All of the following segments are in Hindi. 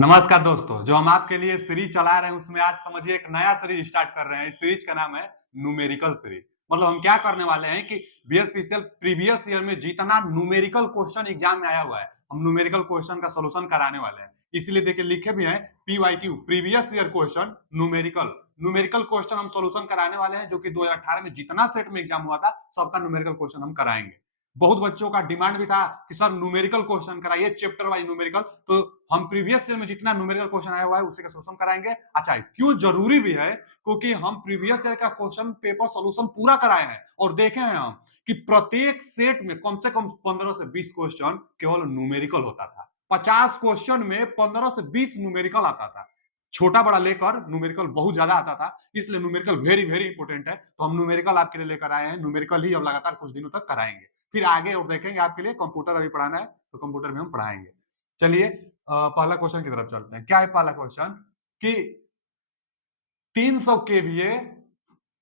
नमस्कार दोस्तों, जो हम आपके लिए सीरीज चला रहे हैं उसमें आज समझिए एक नया सीरीज स्टार्ट कर रहे हैं। इस सीरीज का नाम है न्यूमेरिकल सीरीज। मतलब हम क्या करने वाले हैं कि बीएसपीसीएल प्रीवियस ईयर में जितना न्यूमेरिकल क्वेश्चन एग्जाम में आया हुआ है, हम न्यूमेरिकल क्वेश्चन का सॉल्यूशन कराने वाले हैं। इसलिए देखिए लिखे भी हैं PYQ previous year question numerical. Numerical question हम सॉल्यूशन कराने वाले हैं जो कि 2018 में जितना सेट में एग्जाम हुआ था सबका न्यूमेरिकल क्वेश्चन हम कराएंगे। बहुत बच्चों का डिमांड भी था कि सर न्यूमेरिकल क्वेश्चन कराइए चैप्टर वाइज न्यूमेरिकल, तो हम प्रीवियस ईयर में जितना न्यूमेरिकल क्वेश्चन आया हुआ है उसी का सॉल्यूशन कराएंगे। अच्छा, क्यों जरूरी भी है? क्योंकि हम प्रीवियस ईयर का क्वेश्चन पेपर सॉल्यूशन पूरा कराए हैं और देखे हैं हम कि प्रत्येक सेट में कम से कम 15 से 20 क्वेश्चन केवल न्यूमेरिकल होता था। 50 क्वेश्चन में 15 से 20 न्यूमेरिकल आता था। छोटा बड़ा लेकर न्यूमेरिकल बहुत ज्यादा आता था, इसलिए न्यूमेरिकल वेरी वेरी इंपॉर्टेंट है। तो हम न्यूमेरिकल आपके लिए लेकर आए हैं। न्यूमेरिकल ही अब लगातार कुछ दिनों तक कराएंगे, फिर आगे और देखेंगे। आपके लिए कंप्यूटर अभी पढ़ाना है तो कंप्यूटर में हम पढ़ाएंगे। चलिए पहला क्वेश्चन की तरफ चलते हैं। क्या है पहला क्वेश्चन कि 300 केवीए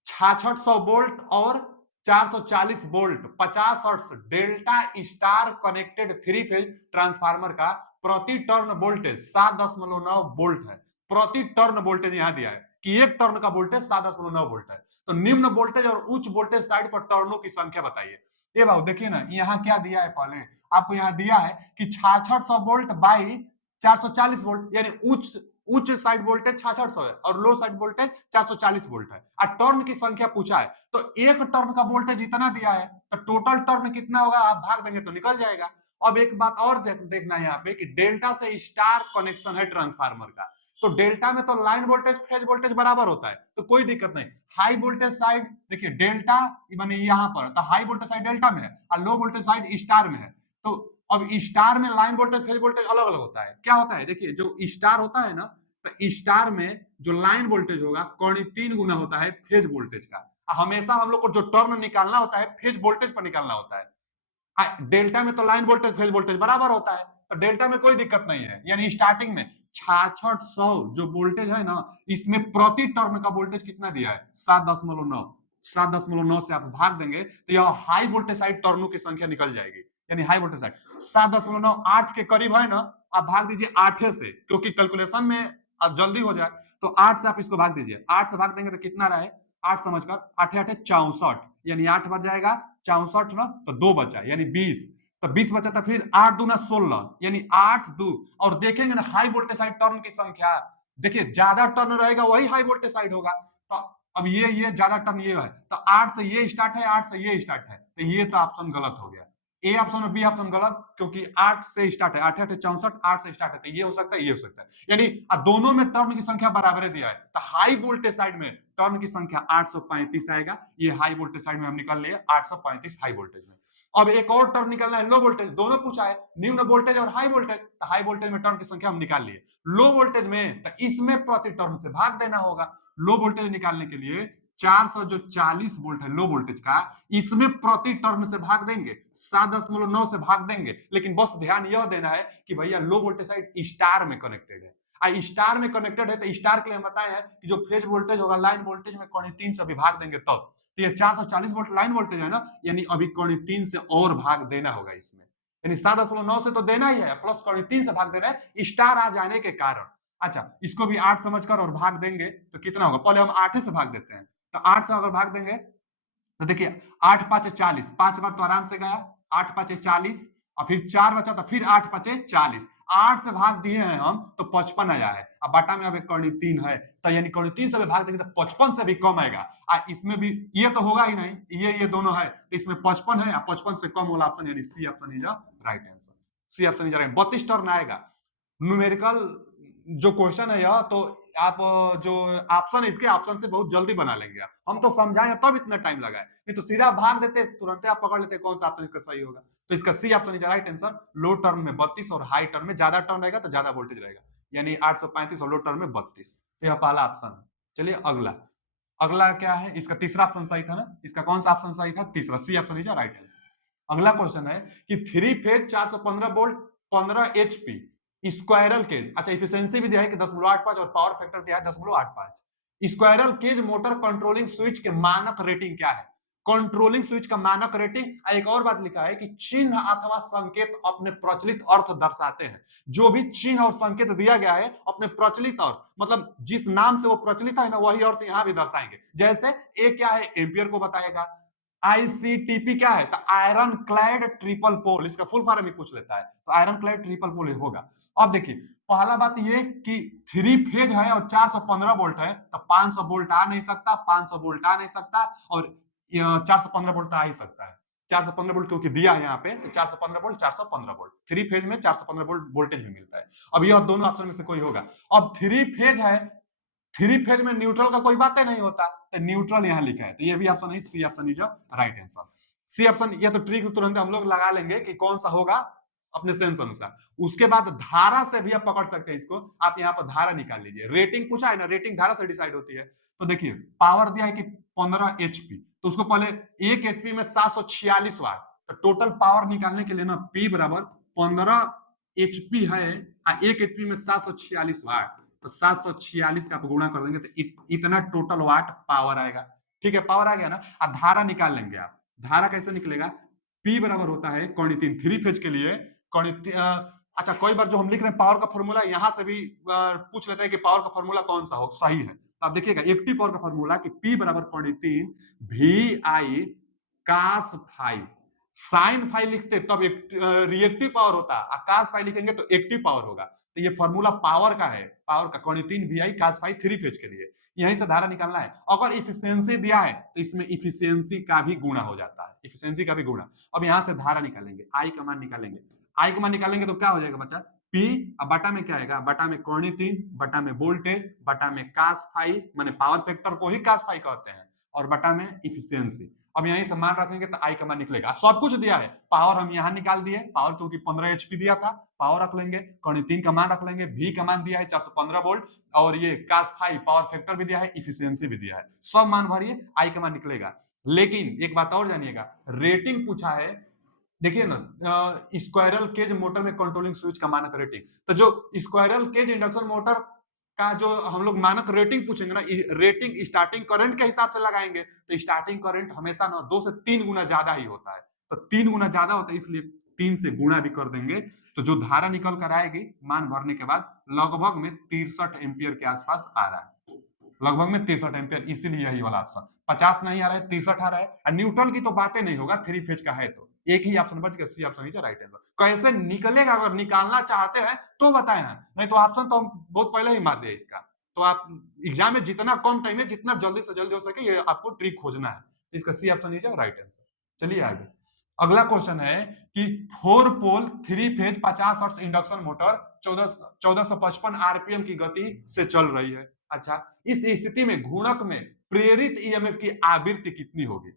6600 वोल्ट और 440 volt 50 hertz delta star connected three phase transformer का प्रति टर्न वोल्टेज 7.9 वोल्ट है। प्रति टर्न वोल्टेज यहां दिया है कि एक टर्न का वोल्टेज 7.9 वोल्ट है। तो निम्न वोल्टेज और उच्च वोल्टेज साइड पर टर्नों की संख्या बताइए। ये बाबू देखिए ना, यहाँ क्या दिया है, पहले आपको यहाँ दिया है कि 6600 वोल्ट बाई 440 वोल्ट, यानी उच्च उच्च साइड वोल्टेज 6600 है और लो साइड वोल्टेज 440 वोल्ट है। और टर्न की संख्या पूछा है, तो एक टर्न का वोल्टेज इतना दिया है तो टोटल टर्न कितना होगा आप भाग देंगे तो निकल जाएगा। अब एक बात और देखना है यहाँ पे कि डेल्टा से स्टार कनेक्शन है ट्रांसफार्मर का, तो डेल्टा में तो लाइन वोल्टेज फेज वोल्टेज बराबर होता है, तो कोई दिक्कत नहीं। हाई वोल्टेज साइड देखिए डेल्टा माने यहाँ पर, तो हाई वोल्टेज साइड डेल्टा में है और लो वोल्टेज साइड स्टार में है। तो अब स्टार में लाइन वोल्टेज फेज वोल्टेज अलग अलग होता है। क्या होता है देखिए, जो स्टार होता है ना, तो स्टार में जो लाइन वोल्टेज होगा कौड़ी 3 गुना होता है फेज वोल्टेज का। हमेशा हम लोग को जो टर्न निकालना होता है फेज वोल्टेज पर निकालना होता है। डेल्टा में तो लाइन वोल्टेज फेज वोल्टेज बराबर होता है, तो डेल्टा में कोई दिक्कत नहीं है। यानी स्टार्टिंग में 6600 जो वोल्टेज है ना, इसमें प्रति टर्न का वोल्टेज कितना दिया है 7.9। 7.9 से आप भाग देंगे तो यह हाई वोल्टेज साइड टर्नों की संख्या निकल जाएगी। यानी हाई वोल्टेज साइड 7.98 के करीब है ना, आप भाग दीजिए 8 से, क्योंकि कैलकुलेशन में अब जल्दी हो जाए तो 8 से आप इसको भाग दीजिए। 8 से भाग देंगे तो कितना रहे 8 समझकर, 8 8 64, यानी 8 बच जाएगा 64 ना, तो 2 बचा यानी 20, तो 20 बचा था, फिर 8 दूना 16 यानी 8 2। और देखेंगे ना हाई वोल्टेज साइड टर्न की संख्या, देखिए ज्यादा टर्न रहेगा वही हाई वोल्टेज साइड होगा। तो अब ये ज्यादा टर्न ये है, तो 8 से ये स्टार्ट है 8 से ये स्टार्ट है, तो ये तो ऑप्शन गलत हो गया। ए ऑप्शन और बी ऑप्शन गलत, क्योंकि 8 से स्टार्ट है, 8 8 64, 8 से स्टार्ट है, तो ये हो सकता है ये हो सकता है। यानी दोनों में टर्न की संख्या बराबर दिया है, तो हाई वोल्टेज साइड में टर्न की संख्या 835 आएगा। ये हाई वोल्टेज साइड में हम निकाल लिए 835 हाई वोल्टेज में। अब एक और टर्न निकालना है लो वोल्टेज, दोनों पूछा है निम्न वोल्टेज और हाई वोल्टेज, तो हाई वोल्टेज में टर्न की संख्या हम निकाल लिए। लो वोल्टेज में तो इसमें प्रति टर्न से भाग देना होगा। लो वोल्टेज निकालने के लिए 440 वोल्ट है लो वोल्टेज का, इसमें प्रति टर्न से भाग देंगे 7.9 से भाग देंगे। लेकिन बस ध्यान यह देना है कि भैया लो वोल्टेज साइड स्टार में कनेक्टेड है, स्टार में कनेक्टेड है, तो स्टार के लिए हम बताए हैं कि जो फेज वोल्टेज होगा लाइन वोल्टेज में कौन 3 से अभी भाग देंगे तब, तो ये 440 वोल्ट लाइन वोल्टेज है ना, यानी अभी कौन 3 से और भाग देना होगा इसमें। यानी 7.9 से तो देना ही है, प्लस कौन 3 से भाग देना है स्टार आ जाने के कारण। अच्छा, इसको भी 8 समझकर और भाग देंगे तो कितना होगा, पहले हम 8 से भाग देते हैं। तो 8 से अगर भाग देंगे तो देखिए 8 5 40, 5 बार तो आराम से गया, 8 5 40 और फिर 4 बचा तो फिर 8 5 40। 8 से भाग दिए हैं हम तो 55 आया है। अब बाटा में अब एक कौड़ी 3 है, तो यानी कौड़ी 3 से भी भाग देंगे तो 55 से भी कम आएगा। इसमें भी ये तो होगा ही नहीं, ये दोनों है, तो इसमें 55 है, 55 से कम वाला ऑप्शन यानी C option is right answer. C option is right. 32 turn आएगा न्यूमेरिकल जो क्वेश्चन है यह, तो आप जो ऑप्शन है इसके ऑप्शन से बहुत जल्दी बना लेंगे आप। हम तो समझाए तब इतना टाइम लगा है, नहीं तो सीधा भाग देते तुरंत आप पकड़ लेते कौन सा ऑप्शन इसका सही होगा। तो इसका C option is right answer. लो टर्म में 32 और हाई टर्म में ज्यादा टर्न रहेगा तो ज्यादा वोल्टेज रहेगा, यानी 835 और लो टर्म में 32। तो यह पहला ऑप्शन है। चलिए अगला, अगला क्या है, इसका तीसरा ऑप्शन सही था ना, इसका कौन सा ऑप्शन सही था, तीसरा, C option is right answer. अगला क्वेश्चन है कि 3 phase 415 volt 15 HP squirrel cage, अच्छा इफिशियंसी भी दिया है कि 10.85 और पावर फैक्टर दिया है 10.85। Squirrel cage motor controlling switch के मानक रेटिंग क्या है? कंट्रोलिंग स्विच का मानक रेटिंग। एक और बात लिखा है कि चिन्ह अथवा संकेत अपने प्रचलित अर्थ दर्शाते हैं। जो भी चिन्ह और संकेत दिया गया है अपने प्रचलित अर्थ, मतलब जिस नाम से वो प्रचलित है ना वही अर्थ यहां भी दर्शाएंगे। जैसे ए क्या है, एम्पियर को बताएगा। आईसीटीपी क्या है, तो आयरन क्लैड ट्रिपल पोल, इसका फुल फॉर्म भी पूछ लेता है, तो आयरन क्लैड ट्रिपल पोल होगा। अब देखिए पहला बात ये कि 3 फेज है और 415 वोल्ट है, तो 500 वोल्ट आ नहीं सकता, 500 वोल्ट आ नहीं सकता, और 415 वोल्ट आ ही सकता है। 415 वोल्ट क्योंकि दिया है यहाँ पे, तो 415 वोल्ट, 415 वोल्ट, 3 फेज में 415 वोल्ट वोल्टेज भी मिलता है। अब यह दोनों ऑप्शन में से कोई होगा। अब 3 फेज है, 3 फेज में न्यूट्रल का कोई बात नहीं होता, तो न्यूट्रल यहाँ लिखा है, तो ये भी ऑप्शन है, C option is right answer. C option, ये तो ट्रिक तुरंत हम लोग लगा लेंगे कि कौन सा होगा अपने सेंस अनुसार। उसके बाद धारा से भी आप पकड़ सकते हैं इसको, आप यहाँ पर धारा निकाल लीजिए। रेटिंग पूछा है ना, रेटिंग धारा से डिसाइड होती है। तो देखिए पावर दिया है कि 15 एचपी, तो उसको पहले 1 एचपी में 746 वाट, तो टोटल पावर निकालने के लिए ना पी बराबर 15 एचपी है, 1 एचपी में 746 वाट, तो 746 का आप गुणा कर देंगे तो इतना टोटल वाट पावर आएगा। ठीक है, पावर आ गया ना। अब धारा निकाल लेंगे आप। धारा कैसे निकलेगा, पी बराबर होता है कौणितीन 3 फेज के लिए अच्छा कोई बार जो हम लिख रहे हैं पावर का फॉर्मूला, यहां से भी पूछ लेते हैं कि पावर का फॉर्मूला कौन सा हो सही है। तो आप देखिएगा एक्टिव पावर का फॉर्मूला कि पी बराबर कौणितीन V I cos phi. Sine phi लिखते तब एक रिएक्टिव पावर होता, कास फाई लिखेंगे तो एक्टिव पावर होगा। तो ये फॉर्मूला पावर का है, पावर का कौणितीन V I cos phi 3 phase के लिए। यहीं से धारा निकालना है। अगर इफिशियंसी दिया है तो इसमें इफिशियंसी का भी गुणा हो जाता है, इफिशियंसी का भी गुणा। अब यहां से धारा निकालेंगे, आई का मान निकालेंगे। आई का मान निकालेंगे तो क्या हो जाएगा बच्चा, पी, अब बटा में क्या आएगा, बटा में कौणितीन, बटा में वोल्टेज, बटा में कास फाई, माने पावर फैक्टर को ही कास फाई कहते हैं, और बटा में इफिशियंसी। अब यहीं से मान रखेंगे तो आई का मान निकलेगा। सब कुछ दिया है, पावर हम यहां निकाल दिए, पावर क्योंकि 15 एचपी दिया था, पावर रख लेंगे, कौणितीन का मान रख लेंगे, भी का मान दिया है 415 वोल्ट, और ये कास फाई पावर फैक्टर भी दिया है, इफिशियंसी भी दिया है, सब मान भरिए, आई का मान निकलेगा। लेकिन एक बात और जानिएगा, रेटिंग पूछा है। देखिए ना, स्क्वायरल केज मोटर में कंट्रोलिंग स्विच का मानक रेटिंग, तो जो स्क्वायरल केज इंडक्शन मोटर का जो हम लोग मानक रेटिंग पूछेंगे ना, रेटिंग स्टार्टिंग करंट के हिसाब से लगाएंगे, तो स्टार्टिंग करंट हमेशा ना 2 से 3 गुना ज्यादा ही होता है, तो 3 गुना ज्यादा होता है, इसलिए 3 से गुणा भी कर देंगे। तो जो धारा निकल कर आएगी मान भरने के बाद लगभग में 63 एम्पियर के आसपास आ रहा है, लगभग में 63 एम्पियर, इसीलिए यही वाला ऑप्शन। 50 नहीं आ रहा है, 63 आ रहा है। न्यूट्रल की तो बातें नहीं होगा, 3 फेज का है, तो एक ही ऑप्शन बच गया, सी ऑप्शन ही राइट आंसर। कैसे निकलेगा, अगर निकालना चाहते हैं तो बताएं, नहीं तो ऑप्शन तो हम बहुत पहले ही मार दिए इसका। तो आप एग्जाम में जितना कम टाइम है, जितना जल्दी से जल्दी हो सके, ये आपको ट्रिक खोजना है। इसका सी ऑप्शन ही राइट आंसर। चलिए आगे, अगला क्वेश्चन है कि 4 पोल 3 phase 50 hertz induction motor 1455 RPM की गति से चल रही है। अच्छा, इस स्थिति में घूर्णक में प्रेरित ईएमएफ की आवृत्ति कितनी होगी।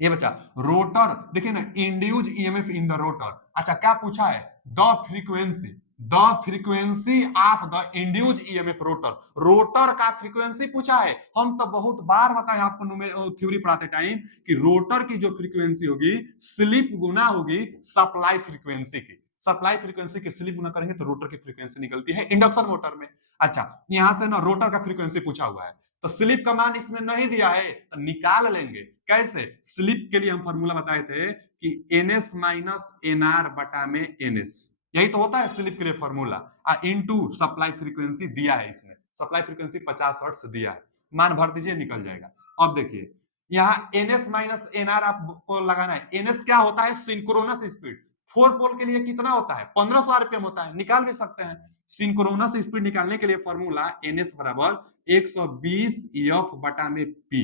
ये बच्चा रोटर, देखिए ना, induced EMF in the rotor. अच्छा क्या पूछा है, the frequency, the frequency of the induced EMF rotor, rotor का फ्रीक्वेंसी पूछा है। हम तो बहुत बार बताए आपको थ्योरी पढ़ाते टाइम कि रोटर की जो फ्रीक्वेंसी होगी स्लिप गुना होगी सप्लाई फ्रीक्वेंसी की, सप्लाई फ्रीक्वेंसी की स्लिप गुना करेंगे तो रोटर की फ्रीक्वेंसी निकलती है इंडक्शन मोटर में। अच्छा यहां से ना रोटर का फ्रीक्वेंसी पूछा हुआ है, तो स्लिप का मान इसमें नहीं दिया है, तो निकाल लेंगे। कैसे, स्लिप के लिए हम फॉर्मूला बताए थे कि एनएस माइनस एनआर बटा में एनएस, यही तो होता है स्लिप के लिए फॉर्मूला, इनटू सप्लाई फ्रीक्वेंसी दिया है, इसमें सप्लाई फ्रीक्वेंसी 50 हर्ट्ज दिया है, मान भर दीजिए निकल जाएगा। अब देखिए यहाँ एनएस माइनस एनआर आपको लगाना है। एनएस क्या होता है, सिंक्रोनस स्पीड। 4 पोल के लिए कितना होता है, 1500 आरपीएम होता है, निकाल भी सकते हैं। सिंक्रोनस स्पीड निकालने के लिए फॉर्मूला एनएस बराबर 120 एफ बटा में पी।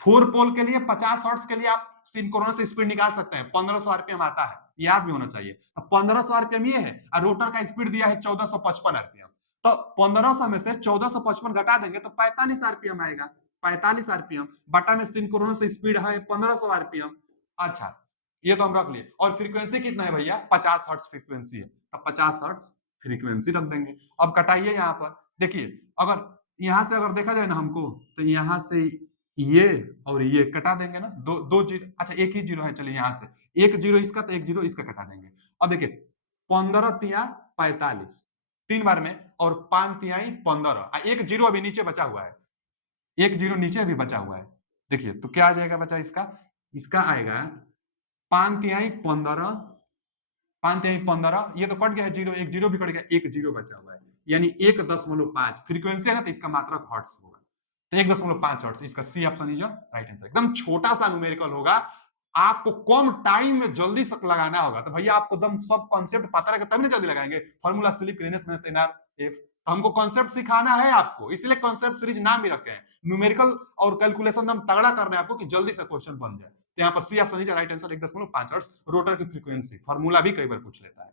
4 पोल के लिए 50 हर्ट्ज के लिए आप सिंक्रोनस स्पीड निकाल सकते हैं, 1500 आरपीएम आता है, याद भी होना चाहिए। 1500 आरपीएम ये है, और रोटर का स्पीड दिया है 1455 आरपीएम, तो 1500 में से 1455 घटा देंगे तो 45 आरपीएम आएगा, 45 आरपीएम बटा में सिंक्रोनस स्पीड है 1500 आरपीएम। अच्छा ये तो हम रख लिए, और फ्रीक्वेंसी कितना है भैया, 50 हर्ट्ज फ्रीक्वेंसी है, तो 50 हर्ट्ज फ्रीक्वेंसी रख देंगे। अब कटाइए यहाँ पर, देखिए अगर यहां से अगर देखा जाए ना हमको, तो यहां से ये और ये कटा देंगे ना, दो दो जीरो, अच्छा एक ही जीरो है, चलिए यहां से एक जीरो इसका, तो एक जीरो इसका कटा देंगे। अब देखिए 15 तिया 45 3 बार में, और 5 तिहाई 15, एक जीरो अभी नीचे बचा हुआ है, एक जीरो नीचे अभी बचा हुआ है, देखिए तो क्या आ जाएगा बच्चा इसका, इसका आएगा 5/15, 5/15, ये तो कट गया है जीरो, एक जीरो भी कट गया, एक जीरो बचा हुआ है, यानी 1.5 फ्रीक्वेंसी है ना, तो इसका मात्रक हर्ट्स होगा, तो 1.5 हर्ट्स, इसका C option is right answer. एकदम छोटा सा न्यूमेरिकल होगा, आपको कम टाइम में जल्दी से लगाना होगा, तो भैया आपको एकदम सब कॉन्सेप्ट पता रहेगा तभी ना जल्दी लगाएंगे। फॉर्मूला स्लिप क्लीनेस में एनआर एफ, हमको कॉन्सेप्ट सिखाना है आपको, इसलिए कॉन्सेप्ट सीरीज नाम भी रखे हैं। न्यूमेरिकल और कैलकुलेशन हम तगड़ा करना है आपको कि जल्दी से क्वेश्चन बन जाए। तो यहाँ पर C option is right answer, 1.5 hertz rotor की फ्रीक्वेंसी, फॉर्मूला भी कई बार पूछ लेता है।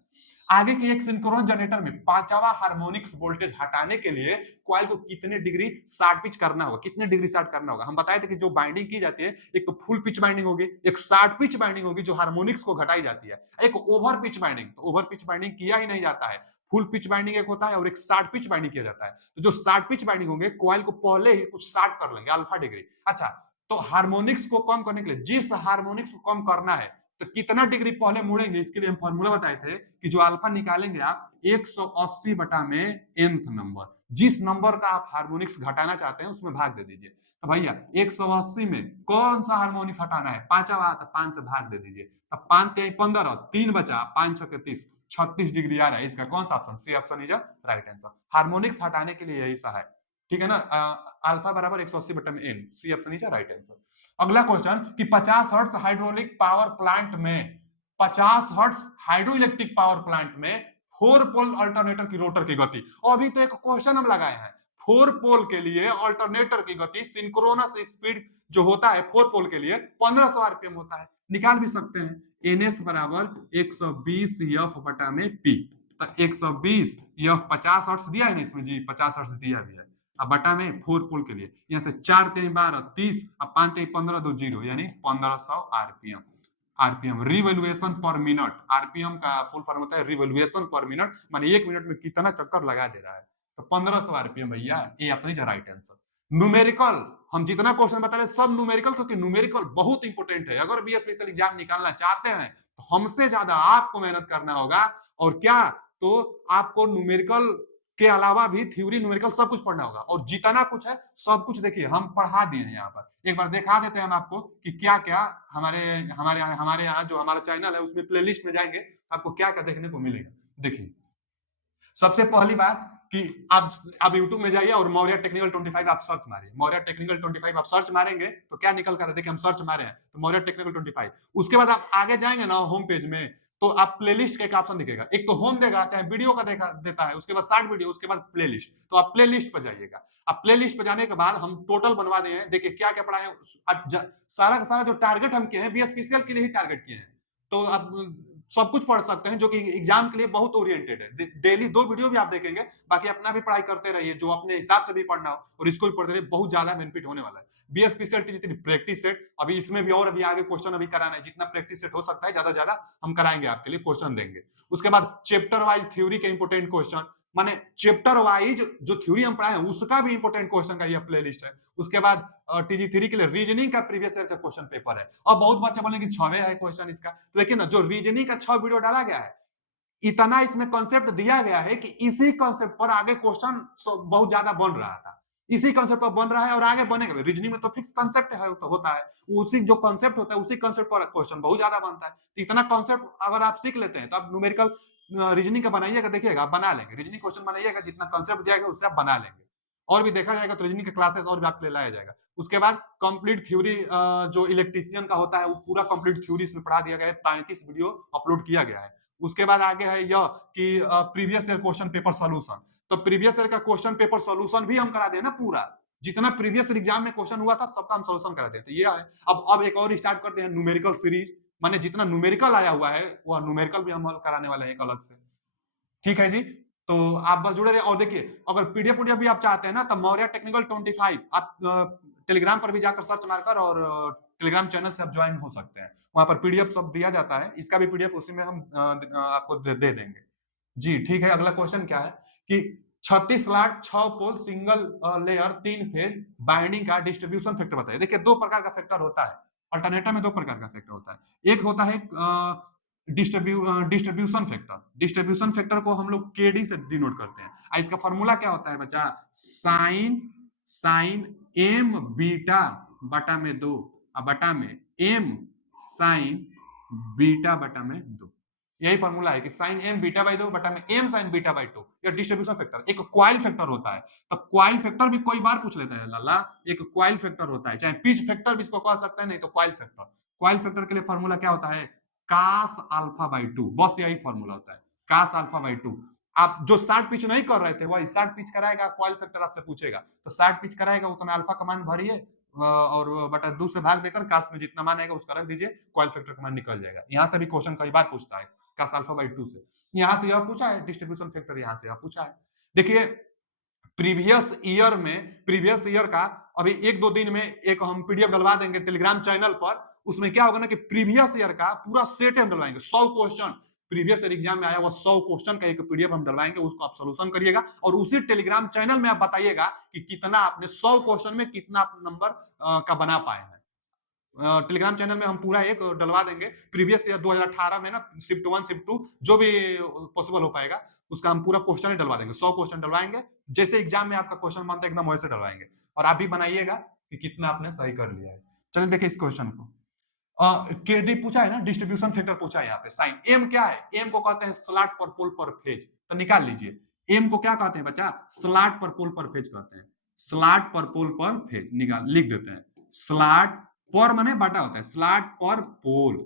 आगे की एक सिंक्रोनस जनरेटर में पांचवा हार्मोनिक्स वोल्टेज हटाने के लिए कॉइल को कितने डिग्री शार्ट पिच करना होगा, कितने डिग्री शार्ट करना होगा। हम बताए थे कि जो बाइंडिंग की जाती है, एक तो फुल पिच बाइंडिंग होगी, एक शार्ट पिच बाइंडिंग होगी जो हार्मोनिक्स को घटाई जाती है, एक ओवर पिच बाइंडिंग, तो ओवर पिच बाइंडिंग किया ही नहीं जाता है, फुल पिच बाइंडिंग एक होता है और एक शार्ट पिच बाइंडिंग किया जाता है। तो जो शार्ट पिच बाइंडिंग होंगे कॉइल को पहले ही कुछ शार्ट कर लेंगे अल्फा डिग्री। अच्छा, तो हार्मोनिक्स को कम करने के लिए, जिस हार्मोनिक्स को कम करना है तो कितना डिग्री पहले मुड़ेंगे, इसके लिए हम फॉर्मूला बताए थे कि जो अल्फा निकालेंगे आप 180 बटा में nth नंबर, जिस नंबर का आप हार्मोनिक्स घटाना चाहते हैं उसमें भाग दे दीजिए। तो भैया 180 में कौन सा हार्मोनिक्स हटाना है, पांचवा, तो 5 से भाग दे दीजिए, तब 5×15 3 बचा, 5×6 30, 36 डिग्री आ रहा है, इसका कौन सा option, C option is right answer. Harmonics हटाने के लिए यही सा है, ठीक है ना, अल्फा बराबर 180 बटा में n, C option is right answer. अगला क्वेश्चन कि 50 हर्ट्ज हाइड्रोलिक पावर प्लांट में, 50 hertz hydroelectric power plant में 4 पोल अल्टरनेटर की रोटर की गति, और अभी तो एक क्वेश्चन हम लगाए हैं 4 पोल के लिए अल्टरनेटर की गति सिंक्रोनस स्पीड जो होता है 4 पोल के लिए 1500 आरपीएम होता है, निकाल भी सकते हैं, एनएस बराबर 120 एफ बटा में पी, तो 120 एफ 50 हर्ट्ज दिया है ना इसमें जी, 50 हर्ट्ज दिया भी है, अब बटा में 4 पोल के लिए, यहाँ से 4×3 = 12 30, अब 5×3 = 15 2 0, यानी 1500 RPM. RPM revolution per minute, RPM का फुल फॉर्म होता है रिवोल्यूशन पर मिनट, माने 1 मिनट में कितना चक्कर लगा दे रहा है, तो 1500 आरपीएम भैया, ये option is right answer. Numerical हम जितना क्वेश्चन बता रहे सब न्यूमेरिकल, क्योंकि न्यूमेरिकल बहुत इंपॉर्टेंट है, अगर बी स्पेशल एग्जाम निकालना चाहते हैं तो हमसे ज्यादा आपको मेहनत करना होगा, और क्या, तो आपको न्यूमेरिकल के अलावा भी थ्योरी न्यूमेरिकल सब कुछ पढ़ना होगा, और जितना कुछ है सब कुछ देखिए हम पढ़ा दिए हैं यहाँ पर, एक बार दिखा देते हैं हम आपको कि क्या क्या हमारे हमारे हमारे यहाँ जो हमारा चैनल है उसमें प्लेलिस्ट में जाएंगे आपको क्या क्या देखने को मिलेगा। देखिए सबसे पहली बात कि आप यूट्यूब में जाइए और मौर्य टेक्निकल 25 आप सर्च मारिए, मौर्य टेक्निकल 25 आप सर्च मारेंगे तो क्या निकल कर, देखिए हम सर्च मारे हैं तो मौर्य टेक्निकल 25, उसके बाद आप आगे जाएंगे ना होम पेज में, तो आप प्लेलिस्ट का एक ऑप्शन दिखेगा, एक तो होम देगा चाहे वीडियो का देखा देता है, उसके बाद शॉर्ट वीडियो, उसके बाद प्लेलिस्ट, तो आप प्लेलिस्ट पर जाइएगा। अब प्लेलिस्ट पर जाने के बाद हम टोटल बनवा दिए हैं, देखिए क्या क्या पढ़ाए हैं, सारा का सारा जो टारगेट हम किए हैं बीएसपीसीएल के लिए ही टारगेट किए हैं, तो आप सब कुछ पढ़ सकते हैं जो कि एग्जाम के लिए बहुत ओरिएंटेड है। डेली 2 वीडियो भी आप देखेंगे, बाकी अपना भी पढ़ाई करते रहिए, जो अपने हिसाब से भी पढ़ना हो और इसको भी पढ़ते रहिए, बहुत ज्यादा बेनिफिट होने वाला है। बीएसपीसीएल जितनी प्रैक्टिस सेट, अभी इसमें भी और अभी आगे क्वेश्चन अभी कराना है, जितना प्रैक्टिस सेट हो सकता है ज्यादा से ज्यादा हम कराएंगे आपके लिए, क्वेश्चन देंगे। उसके बाद चैप्टर वाइज थ्योरी के इंपोर्टेंट क्वेश्चन, माने चैप्टर वाइज जो थ्योरी हम पढ़ाए हैं उसका भी इंपोर्टेंट क्वेश्चन का ये प्लेलिस्ट है। उसके बाद टीजी3 के लिए रीजनिंग का प्रीवियस ईयर का क्वेश्चन पेपर है, और बहुत बच्चे बोलेंगे 6वें है क्वेश्चन इसका, लेकिन जो रीजनिंग का 6 वीडियो डाला गया है, इतना इसमें कॉन्सेप्ट दिया गया है कि इसी कॉन्सेप्ट पर आगे क्वेश्चन बहुत ज्यादा बन रहा था, इसी कॉन्सेप्ट पर बन रहा है और आगे बनेगा। रीजनिंग में तो फिक्स कॉन्सेप्ट है, तो होता है उसी जो कॉन्सेप्ट होता है उसी कॉन्सेप्ट पर क्वेश्चन बहुत ज्यादा बनता है, तो इतना कॉन्सेप्ट अगर आप सीख लेते हैं तो आप न्यूमेरिकल रीजनिंग का बनाइएगा, देखिएगा आप बना लेंगे, रीजनिंग क्वेश्चन बनाइएगा, जितना कॉन्सेप्ट दिया गया उससे आप बना लेंगे, और भी देखा जाएगा तो रीजनिंग के क्लासेस और भी आपके लिए लाया जाएगा। उसके बाद कंप्लीट थ्योरी जो इलेक्ट्रीशियन का होता है वो पूरा कंप्लीट थ्योरी इसमें पढ़ा दिया गया है, 35 वीडियो अपलोड किया गया है। उसके बाद आगे है यह कि previous year question paper solution, तो प्रीवियस ईयर का क्वेश्चन पेपर सॉल्यूशन भी हम करा दें ना, पूरा जितना प्रीवियस एग्जाम में क्वेश्चन हुआ था सबका हम सॉल्यूशन करा देते हैं, ये है। अब एक और स्टार्ट करते हैं न्यूमेरिकल सीरीज, माने जितना न्यूमेरिकल आया हुआ है वह न्यूमेरिकल भी हम कराने वाले हैं एक अलग से, ठीक है जी। तो आप बस जुड़े रहे, और देखिए अगर पीडीएफ भी आप चाहते हैं ना तो मौर्य टेक्निकल 25 आप टेलीग्राम पर भी जाकर सर्च मारकर और टेलीग्राम चैनल से आप ज्वाइन हो सकते हैं, वहां पर पीडीएफ सब दिया जाता है, इसका भी पीडीएफ उसी में हम आपको दे देंगे जी, ठीक है। अगला क्वेश्चन क्या है कि 36 lakh 6 pole single layer 3 phase winding का डिस्ट्रीब्यूशन फैक्टर बताइए। देखिए 2 प्रकार का फैक्टर होता है, अल्टरनेटर में 2 प्रकार का फैक्टर होता है, एक होता है डिस्ट्रीब्यूशन फैक्टर, डिस्ट्रीब्यूशन फैक्टर को हम लोग केडी से डिनोट करते हैं, इसका फॉर्मूला क्या होता है बच्चा, साइन एम बीटा बटा में 2 और बटा में m साइन बीटा बटा में 2। यही फॉर्मूला है कि साइन m बीटा बाई 2 बटा में m साइन बीटा बाई 2। ये डिस्ट्रीब्यूशन फैक्टर एक क्वाइल फैक्टर होता है। तो क्वाइल फैक्टर भी कोई बार पूछ लेता है लाला, एक क्वाइल फैक्टर होता है, चाहे पिच फैक्टर भी इसको कह सकते हैं, नहीं तो क्वाइल फैक्टर। क्वाइल फैक्टर के लिए फॉर्मूला क्या होता है, कास अल्फा बाई 2, बस यही फॉर्मूला होता है, कास अल्फा बाई 2। आप जो 60 पिच नहीं कर रहे थे वही 60 पिच कराएगा, क्वाइल फैक्टर आपसे पूछेगा तो 60 पिच कराएगा, वो तो मैं अल्फा का मान भरिए और बटा 2 से भाग देकर कास में जितना मान आएगा उसका रख दीजिए, क्वाइल फैक्टर का मान निकल जाएगा। यहाँ से भी क्वेश्चन कई बार पूछता है कास अल्फा बाई 2 से, यहाँ से यह पूछा है डिस्ट्रीब्यूशन फैक्टर, यहाँ से यह पूछा है। देखिए प्रीवियस ईयर का अभी एक दो दिन में एक हम पीडीएफ डलवा देंगे टेलीग्राम चैनल पर। उसमें क्या होगा ना कि प्रीवियस ईयर का पूरा सेट हम डलवाएंगे, 100 क्वेश्चन प्रीवियस ईयर एग्जाम में आया हुआ 100 क्वेश्चन का एक पीडीएफ हम डलवाएंगे, उसको आप सोल्यूशन करिएगा और उसी टेलीग्राम चैनल में आप बताइएगा कि कितना आपने 100 क्वेश्चन में कितना नंबर का बना पाए हैं। टेलीग्राम चैनल में हम पूरा एक डलवा देंगे प्रीवियस ईयर 2018 में ना, शिफ्ट 1 शिफ्ट 2 जो भी पॉसिबल हो पाएगा उसका हम पूरा क्वेश्चन ही डलवा देंगे, 100 क्वेश्चन डलवाएंगे, जैसे एग्जाम में आपका क्वेश्चन बनता है एकदम वैसे डलवाएंगे और आप भी बनाइएगा कि कितना आपने सही कर लिया है। चलिए देखिए इस क्वेश्चन को, केडी पूछा है ना, डिस्ट्रीब्यूशन फैक्टर पूछा है यहाँ पे। साइन एम क्या है, एम को कहते हैं स्लॉट पर पोल पर फेज, तो निकाल लीजिए एम को क्या कहते हैं बच्चा, स्लॉट पर पोल पर फेज कहते हैं, स्लॉट पर पोल पर फेज निकाल लिख देते हैं। स्लॉट पर माने बाटा होता है, स्लॉट पर पोल,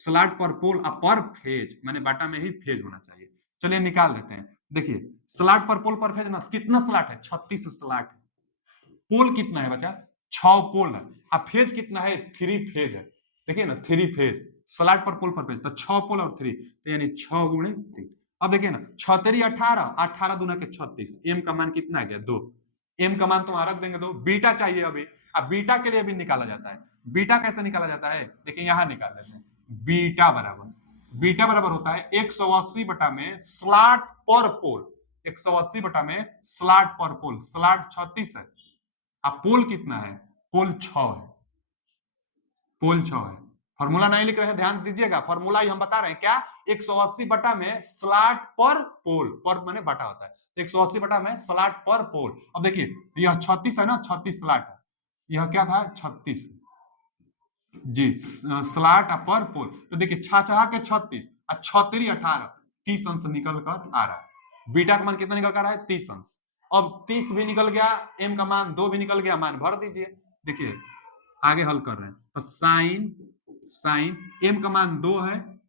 स्लॉट पर पोल और पर फेज माने बाटा में ही फेज होना चाहिए। चलिए निकाल देते हैं। देखिए स्लॉट पर पोल पर फेज ना, कितना स्लॉट है, 36 स्लॉट है। पोल कितना है बच्चा, 6 पोल है, और फेज कितना है, 3 फेज है। देखिए ना 3 फेज, स्लॉट पर पोल पर फेज, तो 6 पोल और 3 तो यानी 6 गुणे 3। अब देखिए ना 6 3 18, 18 दूना के 36, एम का मान कितना आ गया 2, एम का मान तो वहां रख देंगे 2। बीटा चाहिए अभी, अब बीटा के लिए भी निकाला जाता है। बीटा कैसे निकाला जाता है, देखिए यहां निकाल लेते हैं। बीटा बराबर होता है 180 बटा में स्लॉट पर पोल, 180 बटा में स्लॉट पर पोल, स्लॉट 36 है, अब पोल कितना है, पोल 6 है, पोल 6 है। फॉर्मूला नहीं लिख रहे हैं, ध्यान दीजिएगा, फॉर्मूला ही हम बता रहे हैं क्या, 180 बटा में स्लॉट पर पोल, पर माने बटा होता है, 180 बटा में स्लॉट पर पोल। अब देखिए यह 36 है ना, 36 स्लॉट है, यह क्या था 36 जी, स्लॉट पर पोल। तो देखिए 6 के 36 और 6 3 18, 30 अंश निकल कर आ रहा है। बीटा का मान कितना निकल कर आ रहा है, 30 अंश। अब 30 भी निकल गया, एम का मान 2 भी निकल गया, मान भर दीजिए। देखिए आगे हल कर रहे हैं, तो साइन एम का मान 2 है,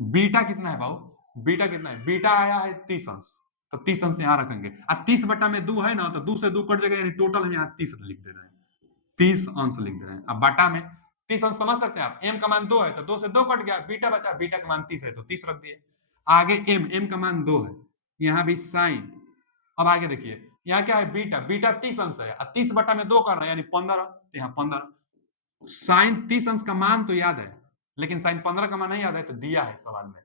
बीटा कितना है भाऊ, बीटा कितना है, बीटा आया है 30 अंश, तो 30 अंश यहाँ रखेंगे, और 30 बटा में 2 है ना, तो 2 से 2 कट जाएगा, यानी टोटल हम यहाँ 30 लिख दे रहे हैं, 30 अंश लिख दे रहे हैं। अब बटा में 30 अंश समझ सकते हैं आप, एम का मान 2 है तो 2 से 2 कट गया, बीटा बचा, बीटा का मान 30 है तो 30 रख दिए। आगे एम का मान 2 है, यहाँ भी साइन। अब आगे देखिए यहाँ क्या है, बीटा 30 अंश है, 30 बटा में 2 कर रहे हैं यानी 15, तो यहाँ 15। साइन 30 अंश का मान तो याद है, लेकिन साइन 15 का मान नहीं याद है, तो दिया है सवाल में,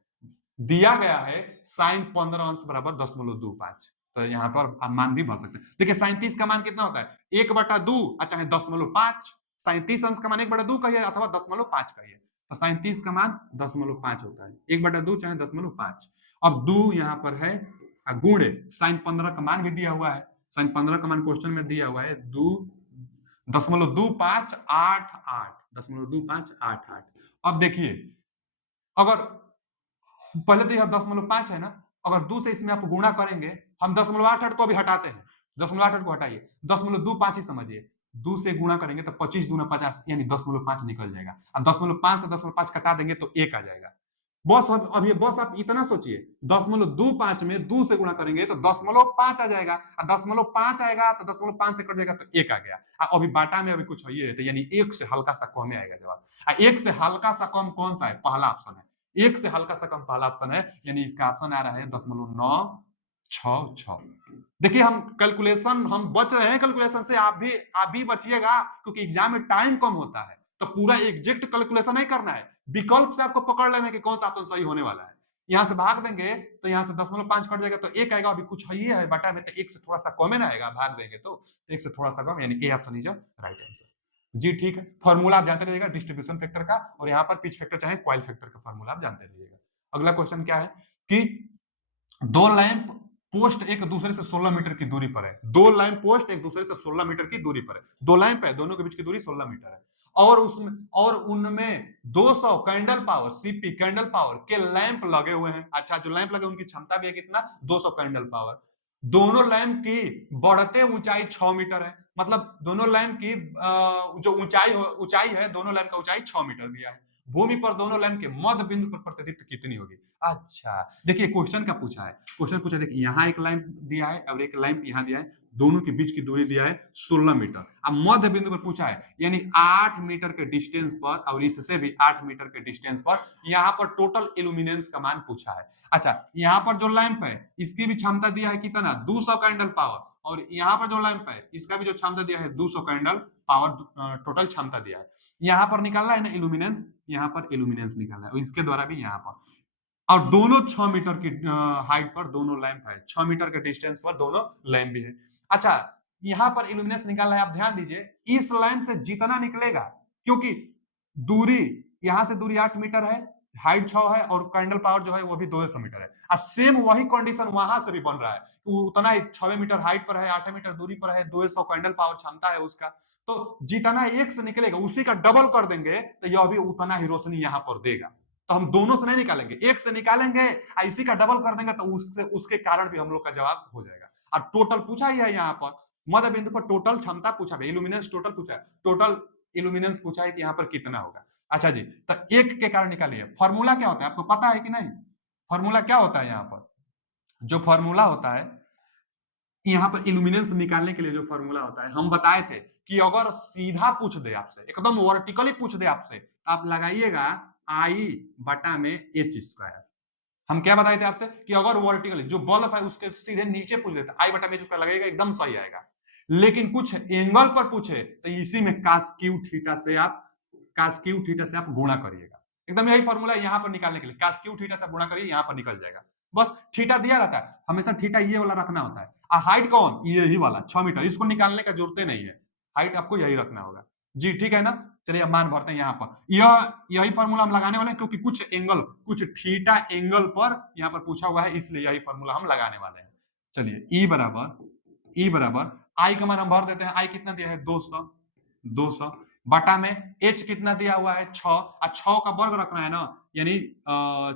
दिया गया है साइन 15 अंश बराबर 10.25, तो यहाँ पर आप मान भी भर सकते हैं। देखिए साइन 30 का मान कितना होता है, 1/2 चाहे 10.5, साइन 30 अंश का मान 1/2 कहिए अथवा 10.5 कहिए, तो साइन 30 का मान 10.5 होता है, 1/2 चाहे 10.5। अब 2 यहाँ पर है गुणे साइन 15 का मान भी दिया हुआ है, साइन 15 का मान क्वेश्चन में दिया हुआ है 2.2588। अब देखिए अगर पहले तो यह 10.5 है ना, अगर 2 से इसमें आप गुणा करेंगे, हम 10.88 को भी हटाते हैं, 10.88 को हटाइए, 10.25 ही समझिए, 2 से गुणा करेंगे तो 25 दूना 50 यानी 10.5 निकल जाएगा, और 10.5 से 10.5 कटा देंगे तो 1 आ जाएगा। बस अभी बस आप इतना सोचिए, 10.25 में 2 से गुणा करेंगे तो 10.5 आ जाएगा, और 10.5 आएगा तो 10.5 से कट जाएगा तो 1 आ गया। अभी बाटा में अभी कुछ है तो यानी 1 से हल्का सा कम आएगा जवाब। 1 से हल्का सा कम कौन सा है, पहला ऑप्शन है, 1 से हल्का सा कम पहला ऑप्शन है, यानी इसका ऑप्शन आ रहा है 0.966। देखिए हम कैलकुलेशन, हम बच रहे हैं कैलकुलेशन से, आप भी बचिएगा, क्योंकि एग्जाम में टाइम कम होता है, तो पूरा एग्जैक्ट कैलकुलेशन नहीं करना है, विकल्प से आपको पकड़ लेना है कि कौन सा ऑप्शन सही होने वाला है। यहाँ से भाग देंगे तो यहाँ से 10.5 कट जाएगा तो 1 आएगा, अभी कुछ है बटा में, तो 1 से थोड़ा सा कम ना आएगा, भाग देंगे तो 1 से थोड़ा सा कम, यानी A option is right answer. जी ठीक है, फॉर्मूला आप जानते रहिएगा डिस्ट्रीब्यूशन फैक्टर का, और यहाँ पर पिच फैक्टर चाहे क्वाइल फैक्टर का फॉर्मूला आप जानते रहिएगा। अगला क्वेश्चन क्या है कि 2 लैंप पोस्ट एक दूसरे से 16 मीटर की दूरी पर है, दो लैंप पोस्ट एक दूसरे से 16 मीटर की दूरी पर है, दो लैंप है, दोनों के बीच की दूरी 16 मीटर है, और उनमें 200 candle power CP candle power के लैंप लगे हुए हैं। अच्छा, जो लैंप लगे उनकी क्षमता भी है कितना, 200 कैंडल पावर। दोनों लैंप की बढ़ते ऊंचाई 6 मीटर है, मतलब दोनों लैंप की जो ऊंचाई है, दोनों लैंप का ऊंचाई 6 मीटर दिया है। भूमि पर दोनों लैंप के मध्य बिंदु पर प्रतिदीप्ति कितनी होगी। अच्छा, देखिए क्वेश्चन क्या पूछा है, क्वेश्चन पूछा देखिए, यहाँ एक लैंप दिया है और एक लैंप यहाँ दिया है, दोनों के बीच की दूरी दिया है 16 मीटर। अब मध्य बिंदु पर पूछा है, यानी 8 मीटर के डिस्टेंस पर और इससे भी 8 मीटर के डिस्टेंस पर यहाँ पर टोटल इल्यूमिनेंस का मान पूछा है। अच्छा, यहाँ पर जो लैंप है इसकी भी क्षमता दिया है कितना, 200 कैंडल पावर, और यहाँ पर जो लैंप है इसका भी जो क्षमता दिया है 200 कैंडल पावर, टोटल क्षमता दिया है। यहाँ पर निकालना है ना इल्यूमिनेंस, यहाँ पर इल्यूमिनेंस निकालना है और इसके द्वारा भी यहाँ पर, और दोनों 6 मीटर की हाइट पर दोनों लैंप है, 6 मीटर के डिस्टेंस पर दोनों लैंप भी है। अच्छा, यहां पर इल्यूमिनेंस निकालना है, आप ध्यान दीजिए इस लैंप से जितना निकलेगा, क्योंकि दूरी यहां से दूरी 8 मीटर है, हाइट 6 है और कैंडल पावर जो है वो भी 200 मीटर है। और सेम वही कंडीशन वहां से भी बन रहा है, उतना ही 6 मीटर हाइट पर है, 8 मीटर दूरी पर है, 200 कैंडल पावर क्षमता है उसका, तो जितना एक से निकलेगा उसी का डबल कर देंगे तो यह भी उतना ही रोशनी यहां पर देगा। तो हम दोनों से नहीं निकालेंगे, एक से निकालेंगे, इसी का डबल कर देंगे तो उसके कारण भी हम लोग का जवाब हो जाएगा। और टोटल पूछा ही है यहाँ पर, मध्य बिंदु पर टोटल क्षमता पूछा है, इल्यूमिनेंस टोटल पूछा है, टोटल इल्यूमिनेंस पूछा है कि यहाँ पर कितना होगा। अच्छा जी, तो एक के कारण निकालिए। फॉर्मूला क्या होता है आपको पता है कि नहीं, फॉर्मूला क्या होता है यहाँ पर, जो फॉर्मूला होता है यहाँ पर इल्यूमिनेंस निकालने के लिए, जो फॉर्मूला होता है हम बताए थे कि अगर सीधा पूछ दे आपसे, एकदम वर्टिकली पूछ दे आपसे, आप लगाइएगा आई बटा में एच स्क्वायर। हम क्या बताए थे आपसे कि अगर वर्टिकली जो बल्ब है उसके सीधे नीचे पूछ देता, आई बटा में एच स्क्वायर लगेगा, एकदम सही आएगा। लेकिन कुछ एंगल पर पूछे तो इसी में कास क्यू थीटा से आप गुणा करिएगा। एकदम यही फॉर्मूला यहाँ पर निकालने के लिए, कास क्यू थीटा से गुणा करिए, यहाँ पर निकल जाएगा। बस थीटा दिया रहता है, हमेशा थीटा ये वाला रखना होता है। हाइट कौन, यही वाला 6 मीटर, इसको निकालने का जरूरत नहीं है, हाइट आपको यही रखना होगा जी, ठीक है ना। चलिए अब मान भरते हैं यहाँ पर, यही फॉर्मूला हम लगाने वाले हैं, क्योंकि कुछ थीटा एंगल पर यहाँ पर पूछा हुआ है, इसलिए यही फॉर्मूला हम लगाने वाले हैं। चलिए ई बराबर आई का मान हम भर देते हैं, आई कितना दिया है 200 बटा में एच कितना दिया हुआ है 6, और 6 का वर्ग रखना है ना, यानी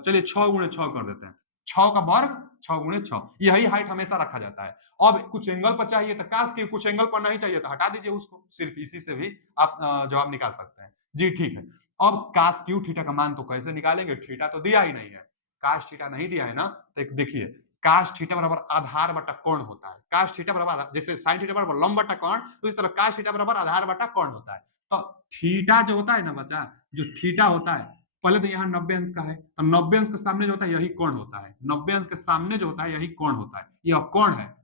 चलिए 6 गुणे 6 कर देते हैं, 6 का वर्ग 6 गुणे 6, यही हाइट हमेशा रखा जाता है। अब कुछ एंगल पर चाहिए तो काश के, कुछ एंगल पर नहीं चाहिए तो हटा दीजिए उसको, सिर्फ इसी से भी आप जवाब निकाल सकते हैं जी, ठीक है। अब काश क्यू थीटा का मान तो कैसे निकालेंगे, थीटा तो दिया ही नहीं है, काश थीटा नहीं दिया है ना, तो देखिए काश थीटा बराबर आधार बटा कोण होता है, काश थीटा बराबर, जैसे साइन थीटा बराबर लंब बटा कोण, उसी तरह काश थीटा बराबर आधार बटा कोण होता है। तो थीटा जो होता है ना बच्चा, जो थीटा होता है, पहले तो यहाँ 90 अंश का है, तो 90 अंश के सामने जो होता है यही कोण होता है, 90 अंश के सामने जो होता है यही कोण होता है, यह कोण है।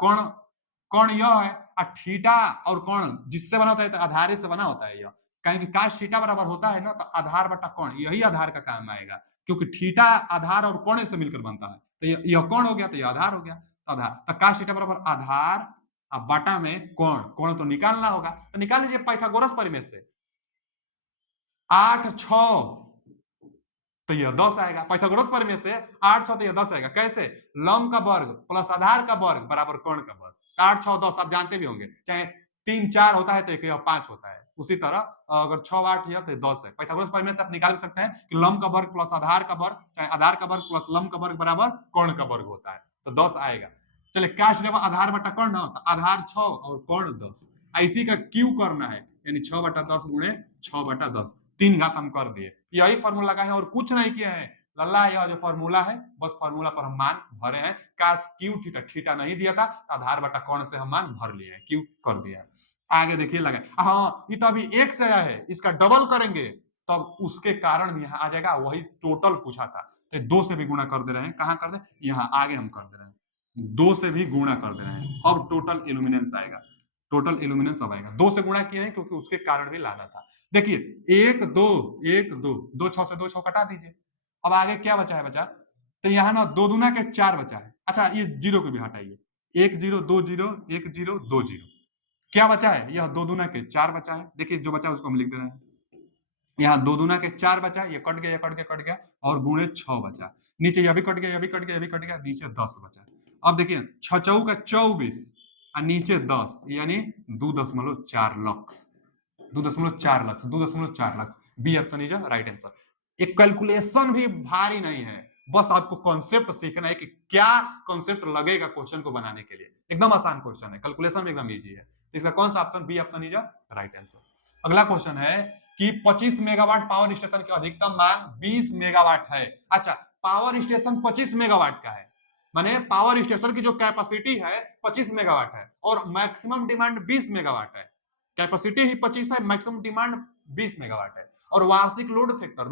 कोण कोण यह है, थीटा और कोण जिससे बना होता है तो आधार से बना होता है यह, कहेंगे काश थीटा बराबर होता है ना, तो आधार बटा कोण, यही आधार का काम आएगा, क्योंकि थीटा आधार और कोण से मिलकर बनता है, तो यह कोण हो गया तो यह आधार हो गया, तो आधार, तो काश थीटा बराबर आधार अब बटा में कोण, कोण तो निकालना होगा, तो निकाल लीजिए पाइथागोरस परिमेय से, 8 6 तो यह 10 आएगा, पाइथागोरस परिमेय से 8 6 तो यह 10 आएगा, कैसे, लंब का वर्ग प्लस आधार का वर्ग बराबर कोण का वर्ग, 8 6 10 आप जानते भी होंगे, चाहे 3 4 होता है तो एक 5 होता है, उसी तरह अगर 6 8 है तो 10 है। पाइथागोरस परिमेय से आप निकाल सकते हैं कि लंब का वर्ग प्लस आधार का वर्ग, चाहे आधार का वर्ग प्लस लंब का वर्ग बराबर कोण का वर्ग होता है, तो 10 आएगा। चलिए काश आधार बटा कोण ना, तो आधार 6 और कोण 10, इसी का क्यू करना है, यानी 6 बटा 10 गुणे 6 बटा 10, 3 घात हम कर दिए, यही फॉर्मूला लगाए हैं और कुछ नहीं किया है, लल्ला यह जो फॉर्मूला है बस फॉर्मूला पर हम मान भरे हैं, काश क्यू थीटा, थीटा नहीं दिया था तो आधार बटा कोण से हम मान भर लिए हैं, क्यू कर दिया। आगे देखिए लगा, हाँ ये तो अभी एक से आया है, इसका डबल करेंगे तब उसके कारण भी यहाँ आ जाएगा, वही टोटल पूछा था, तो 2 से भी गुणा कर दे रहे हैं, कहाँ कर दे, यहाँ आगे हम कर दे रहे हैं, 2 से भी गुणा कर दे रहे हैं, अब टोटल इल्यूमिनेंस आएगा, टोटल इल्यूमिनेंस अब आएगा, 2 से गुणा किए हैं क्योंकि उसके कारण भी लाना था। देखिए 1 2 1 2 2 6 से 2 6 कटा दीजिए, अब आगे क्या बचा है बचा, तो यहाँ ना 2 दूना के 4 बचा है, अच्छा ये जीरो को भी हटाइए, 1 0 2 0 1 0 2 0, क्या बचा है, यह 2 दूना के 4 बचा है, देखिए जो बचा उसको हम लिख दे रहे हैं, यहाँ 2 दूना के 4 बचा, ये कट गया, कट गया, कट गया, और गुणे 6 बचा, नीचे यह भी कट गया, यह भी कट गया, यह भी कट गया, नीचे 10 बचा, अब देखिए 6 चौक का 24 और नीचे 10 यानी 2.4 lux, 2.4 lux, 2.4 lux. B option is right answer. एक कैलकुलेशन भी भारी नहीं है, बस आपको कॉन्सेप्ट सीखना है कि क्या कॉन्सेप्ट लगेगा क्वेश्चन को बनाने के लिए। एकदम आसान क्वेश्चन है, कैलकुलेशन एकदम इजी है। तो इसका कौन सा option, B option is right answer. अगला क्वेश्चन है कि 25 मेगावाट पावर स्टेशन की अधिकतम मांग 20 मेगावाट है। अच्छा, पावर स्टेशन 25 मेगावाट का है, माने पावर स्टेशन की जो कैपेसिटी है 25 मेगावाट है और मैक्सिमम डिमांड 20 मेगावाट है। कैपेसिटी ही 25 है, मैक्सिमम डिमांड 20 मेगावाट है। और वार्षिक लोड फैक्टर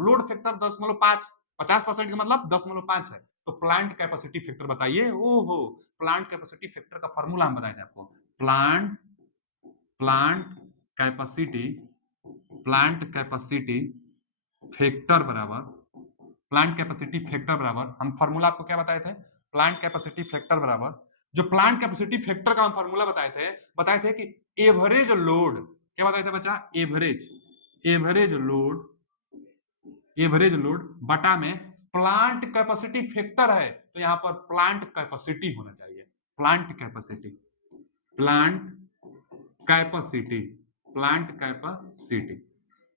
10.5, 50% का मतलब 10.5 है। तो प्लांट कैपेसिटी फैक्टर बताइए। ओहो, प्लांट कैपेसिटी फैक्टर का फॉर्मूला हम बताए थे आपको। Plant plant capacity plant capacity factor बराबर प्लांट कैपेसिटी फैक्टर बराबर, हम फॉर्मूला आपको क्या बताए थे, प्लांट कैपेसिटी फैक्टर बराबर, जो प्लांट कैपेसिटी फैक्टर का हम फॉर्मूला बताए थे कि एवरेज लोड, क्या बताए थे बच्चा, एवरेज लोड बटा में प्लांट कैपेसिटी फैक्टर है, तो यहां पर प्लांट कैपेसिटी होना चाहिए। Plant capacity plant capacity plant capacity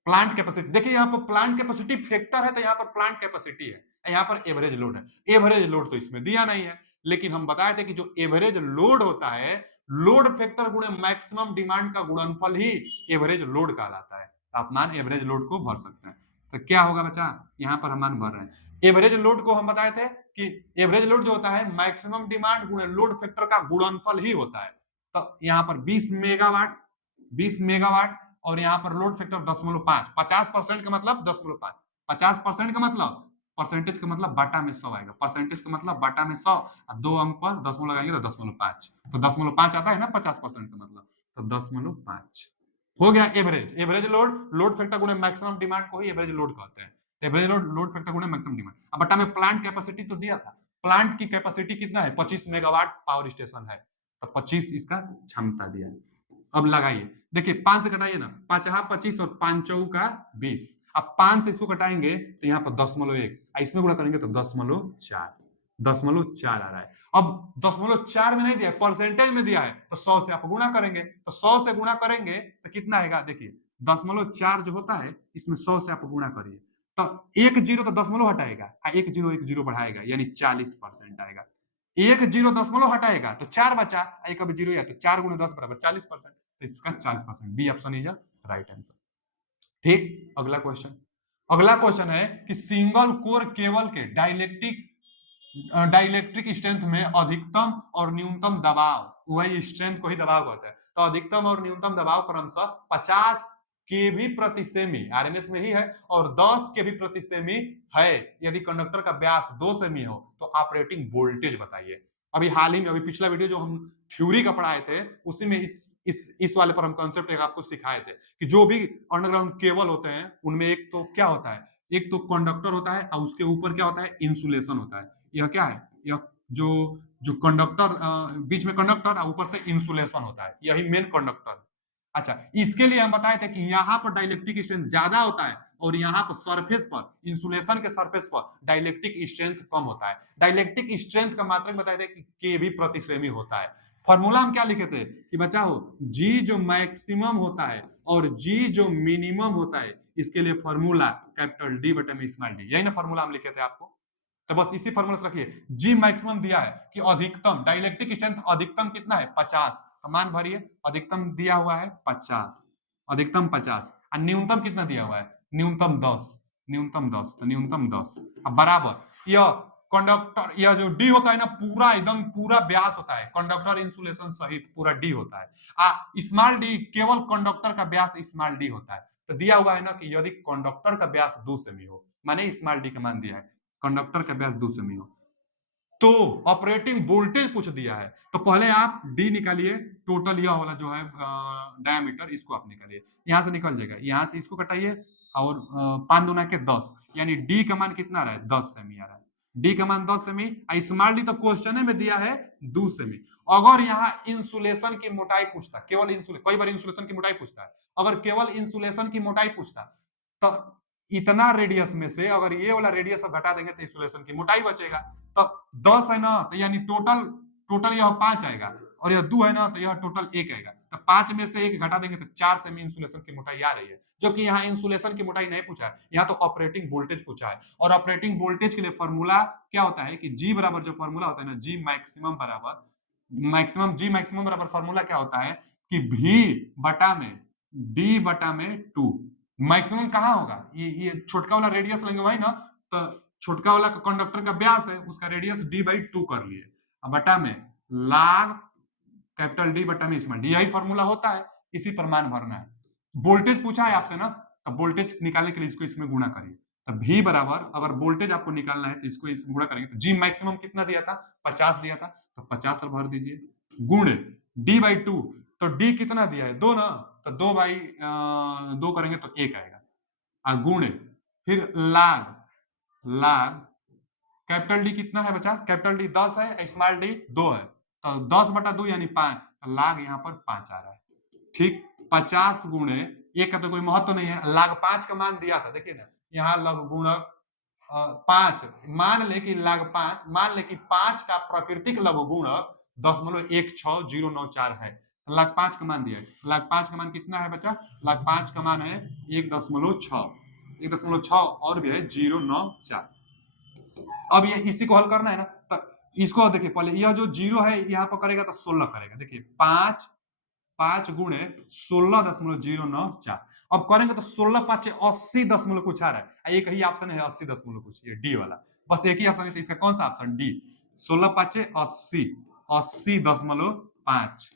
plant capacity देखिए, यहाँ पर प्लांट कैपेसिटी फैक्टर है तो यहाँ पर प्लांट कैपेसिटी है, यहाँ पर एवरेज लोड है। एवरेज लोड तो इसमें दिया नहीं है, लेकिन हम बताए थे कि जो एवरेज लोड होता है, लोड फैक्टर गुणे मैक्सिमम डिमांड का गुणनफल ही एवरेज लोड कहलाता है। आप मान एवरेज लोड को भर सकते हैं। तो क्या होगा बच्चा, यहाँ पर हम मान भर रहे हैं। एवरेज लोड को हम बताए थे कि एवरेज लोड जो होता है मैक्सिमम डिमांड गुणे लोड फैक्टर का गुणनफल ही होता है। तो यहाँ पर 20 मेगावाट और यहाँ पर लोड फैक्टर 10.5, 50% का मतलब 10.5, 50% का मतलब परसेंटेज का मतलब बाटा में 100 आएगा, परसेंटेज का मतलब बाटा में 100, दो अंक पर 10 लगाएंगे तो 10.5, तो 10.5 आता है ना 50% का मतलब, तो 10.5 हो गया एवरेज लोड फैक्टर गुणे मैक्सिमम डिमांड को ही एवरेज लोड कहते हैं। एवरेज लोड फैक्टर गुणे मैक्सिमम डिमांड। अब बटा में प्लांट कैपेसिटी तो दिया था, प्लांट की कैपेसिटी कितना है, 25 मेगावाट पावर स्टेशन है, तो 25 इसका क्षमता दिया है। अब लगाइए, देखिए 5 से कटाइए ना, 5 25 और 5 का 20। अब 5 से इसको कटाएंगे तो यहाँ पर 10.1, इसमें गुणा करेंगे तो 10.4 आ रहा है। अब 10.4 में नहीं दिया है, परसेंटेज में दिया है, तो 100 से आप गुणा करेंगे, तो 100 से गुणा करेंगे तो कितना आएगा, देखिए 10.4 जो होता है इसमें 100 से आप गुणा करिए, तो एक जीरो तो 10 हटाएगा, एक जीरो बढ़ाएगा, यानी 40% आएगा। एक जीरो 10 हटाएगा तो 4 बचा, एक अब जीरो, या तो 4 गुणे 10 बराबर 40%, तो इसका 40%, B option is right answer. ठीक, अगला क्वेश्चन है कि सिंगल कोर केबल के डाइलेक्ट्रिक स्ट्रेंथ में अधिकतम और न्यूनतम दबाव, वही स्ट्रेंथ को ही दबाव कहते हैं, तो अधिकतम और न्यूनतम दबाव क्रमशः 50 केवी प्रति सेमी आरएमएस में ही है और 10 केवी प्रति सेमी है यदि कंडक्टर का व्यास 2 सेमी हो, तो ऑपरेटिंग वोल्टेज बताइए। अभी हाल ही में, अभी पिछला वीडियो जो हम थ्योरी का पढ़ाए थे उसी में इस वाले पर हम कॉन्सेप्ट एक आपको सिखाए थे कि जो भी अंडरग्राउंड केबल होते हैं उनमें एक तो क्या होता है, एक तो कंडक्टर होता है और उसके ऊपर क्या होता है, इंसुलेशन होता है। यह क्या है, यह जो जो कंडक्टर बीच में कंडक्टर और ऊपर से इंसुलेशन होता है, यही मेन कंडक्टर। अच्छा, इसके लिए हम बताए थे कि यहाँ पर डाइलेक्ट्रिक स्ट्रेंथ ज्यादा होता है और यहाँ पर सरफेस पर इंसुलेशन के सरफेस पर डाइलेक्ट्रिक स्ट्रेंथ कम होता है। डाइलेक्ट्रिक स्ट्रेंथ का मात्रक बताए थे कि केवी प्रति सेमी होता है। फॉर्मूला हम क्या लिखे थे कि बच्चा हो, जी जो मैक्सिमम होता है और जी जो मिनिमम होता है, इसके लिए फॉर्मूला कैपिटल डी बटे में स्मॉल डी, यही ना फॉर्मूला हम लिखे थे आपको। तो बस इसी फॉर्मूला से रखिए, जी मैक्सिमम दिया है कि अधिकतम डाइलेक्ट्रिक स्ट्रेंथ अधिकतम कितना है 50, तो मान भरिए, अधिकतम दिया हुआ है 50, अधिकतम 50 और न्यूनतम कितना दिया हुआ है, न्यूनतम 10, तो न्यूनतम 10। अब बराबर यह कंडक्टर, यह जो डी होता है ना, पूरा एकदम पूरा व्यास होता है, कंडक्टर इंसुलेशन सहित पूरा डी होता है। स्मॉल डी केवल कंडक्टर का व्यास स्मॉल डी होता है। तो दिया हुआ है ना कि यदि कंडक्टर का व्यास 2 सेमी हो, माने स्मॉल डी का मान दिया है, कंडक्टर का व्यास 2 सेमी हो, तो ऑपरेटिंग वोल्टेज कुछ दिया है। तो पहले आप डी निकालिए, टोटल यह वाला जो है डायमीटर, इसको आप निकालिए, यहां से निकल जाएगा, यहां से इसको कटाइए और 5 दूना के 10, यानी डी का मान कितना आ रहा है, 10 सेमी आ रहा है। डी का मान 10 सेमी, स्मॉल डी तो क्वेश्चन में दिया है 2 सेमी। अगर यहाँ इंसुलेशन की मोटाई पूछता, केवल इंसुलेशन, कई बार इंसुलेशन की मोटाई पूछता है, अगर केवल इंसुलेशन की मोटाई पूछता तो इतना रेडियस में से अगर ये वाला रेडियस घटा देंगे तो इंसुलेशन की मोटाई बचेगा, तो 10 है ना, तो यानी टोटल टोटल यह 5 आएगा, और यह 2 है ना, तो यह टोटल 1 आएगा। तो 5 में से 1 घटा देंगे तो 4 सेमी इंसुलेशन की मोटाई आ रही है, जो कि यहाँ इंसुलेशन की मोटाई नहीं पूछा है, यहाँ तो ऑपरेटिंग वोल्टेज पूछा है। और ऑपरेटिंग वोल्टेज के लिए फॉर्मूला क्या होता है कि जी बराबर, जो फॉर्मूला होता है ना, जी मैक्सिमम बराबर फॉर्मूला क्या होता है कि V बटा में D बटा में 2। मैक्सिमम कहाँ होगा, ये छोटका वाला रेडियस लेंगे वही ना, तो छोटका वाला कंडक्टर का व्यास है, उसका रेडियस D/2 कर लिए, बटा में log कैपिटल D बटा में स्मॉल d, यही फॉर्मूला होता है, इसी पर मान भरना है। वोल्टेज पूछा है आपसे ना, तो वोल्टेज निकालने के लिए इसको इसमें गुणा करिए। तो V बराबर, अगर वोल्टेज आपको निकालना है तो इसको इसमें गुणा करेंगे, तो G मैक्सिमम कितना दिया था, 50 दिया था, तो 50 से भर दीजिए, गुण D/2, तो D कितना दिया है, 2 ना, तो 2 करेंगे तो 1 आएगा, गुण फिर लाग कैपिटल डी कितना है बच्चा, कैपिटल डी 10 है, स्मॉल डी 2 है, तो 10/2 यानी 5, तो लाग यहाँ पर 5 आ रहा है। ठीक, 50 गुणे 1 का तो कोई महत्व नहीं है, लाग 5 का मान दिया था, देखिए ना यहाँ लघु गुणक 5, मान ले कि लाग 5, मान ले कि 5 का प्राकृतिक लघु गुणक 0.16094 है, लाग 5 का मान दिया है। लाग 5 का मान कितना है बच्चा, लाग 5 का मान है 1.6 और भी है 094। अब ये इसी को हल करना है ना, तो इसको देखिए, पहले यह जो 0 है यहाँ पर करेगा तो 16 करेगा, देखिए 5 गुणे 16.094, अब करेंगे तो 16×5 80 दशमलव कुछ आ रहा है, एक ही ऑप्शन है 80 दशमलव कुछ, ये डी वाला, बस एक ही ऑप्शन है, तो इसका कौन सा ऑप्शन, डी, 16×5 80.5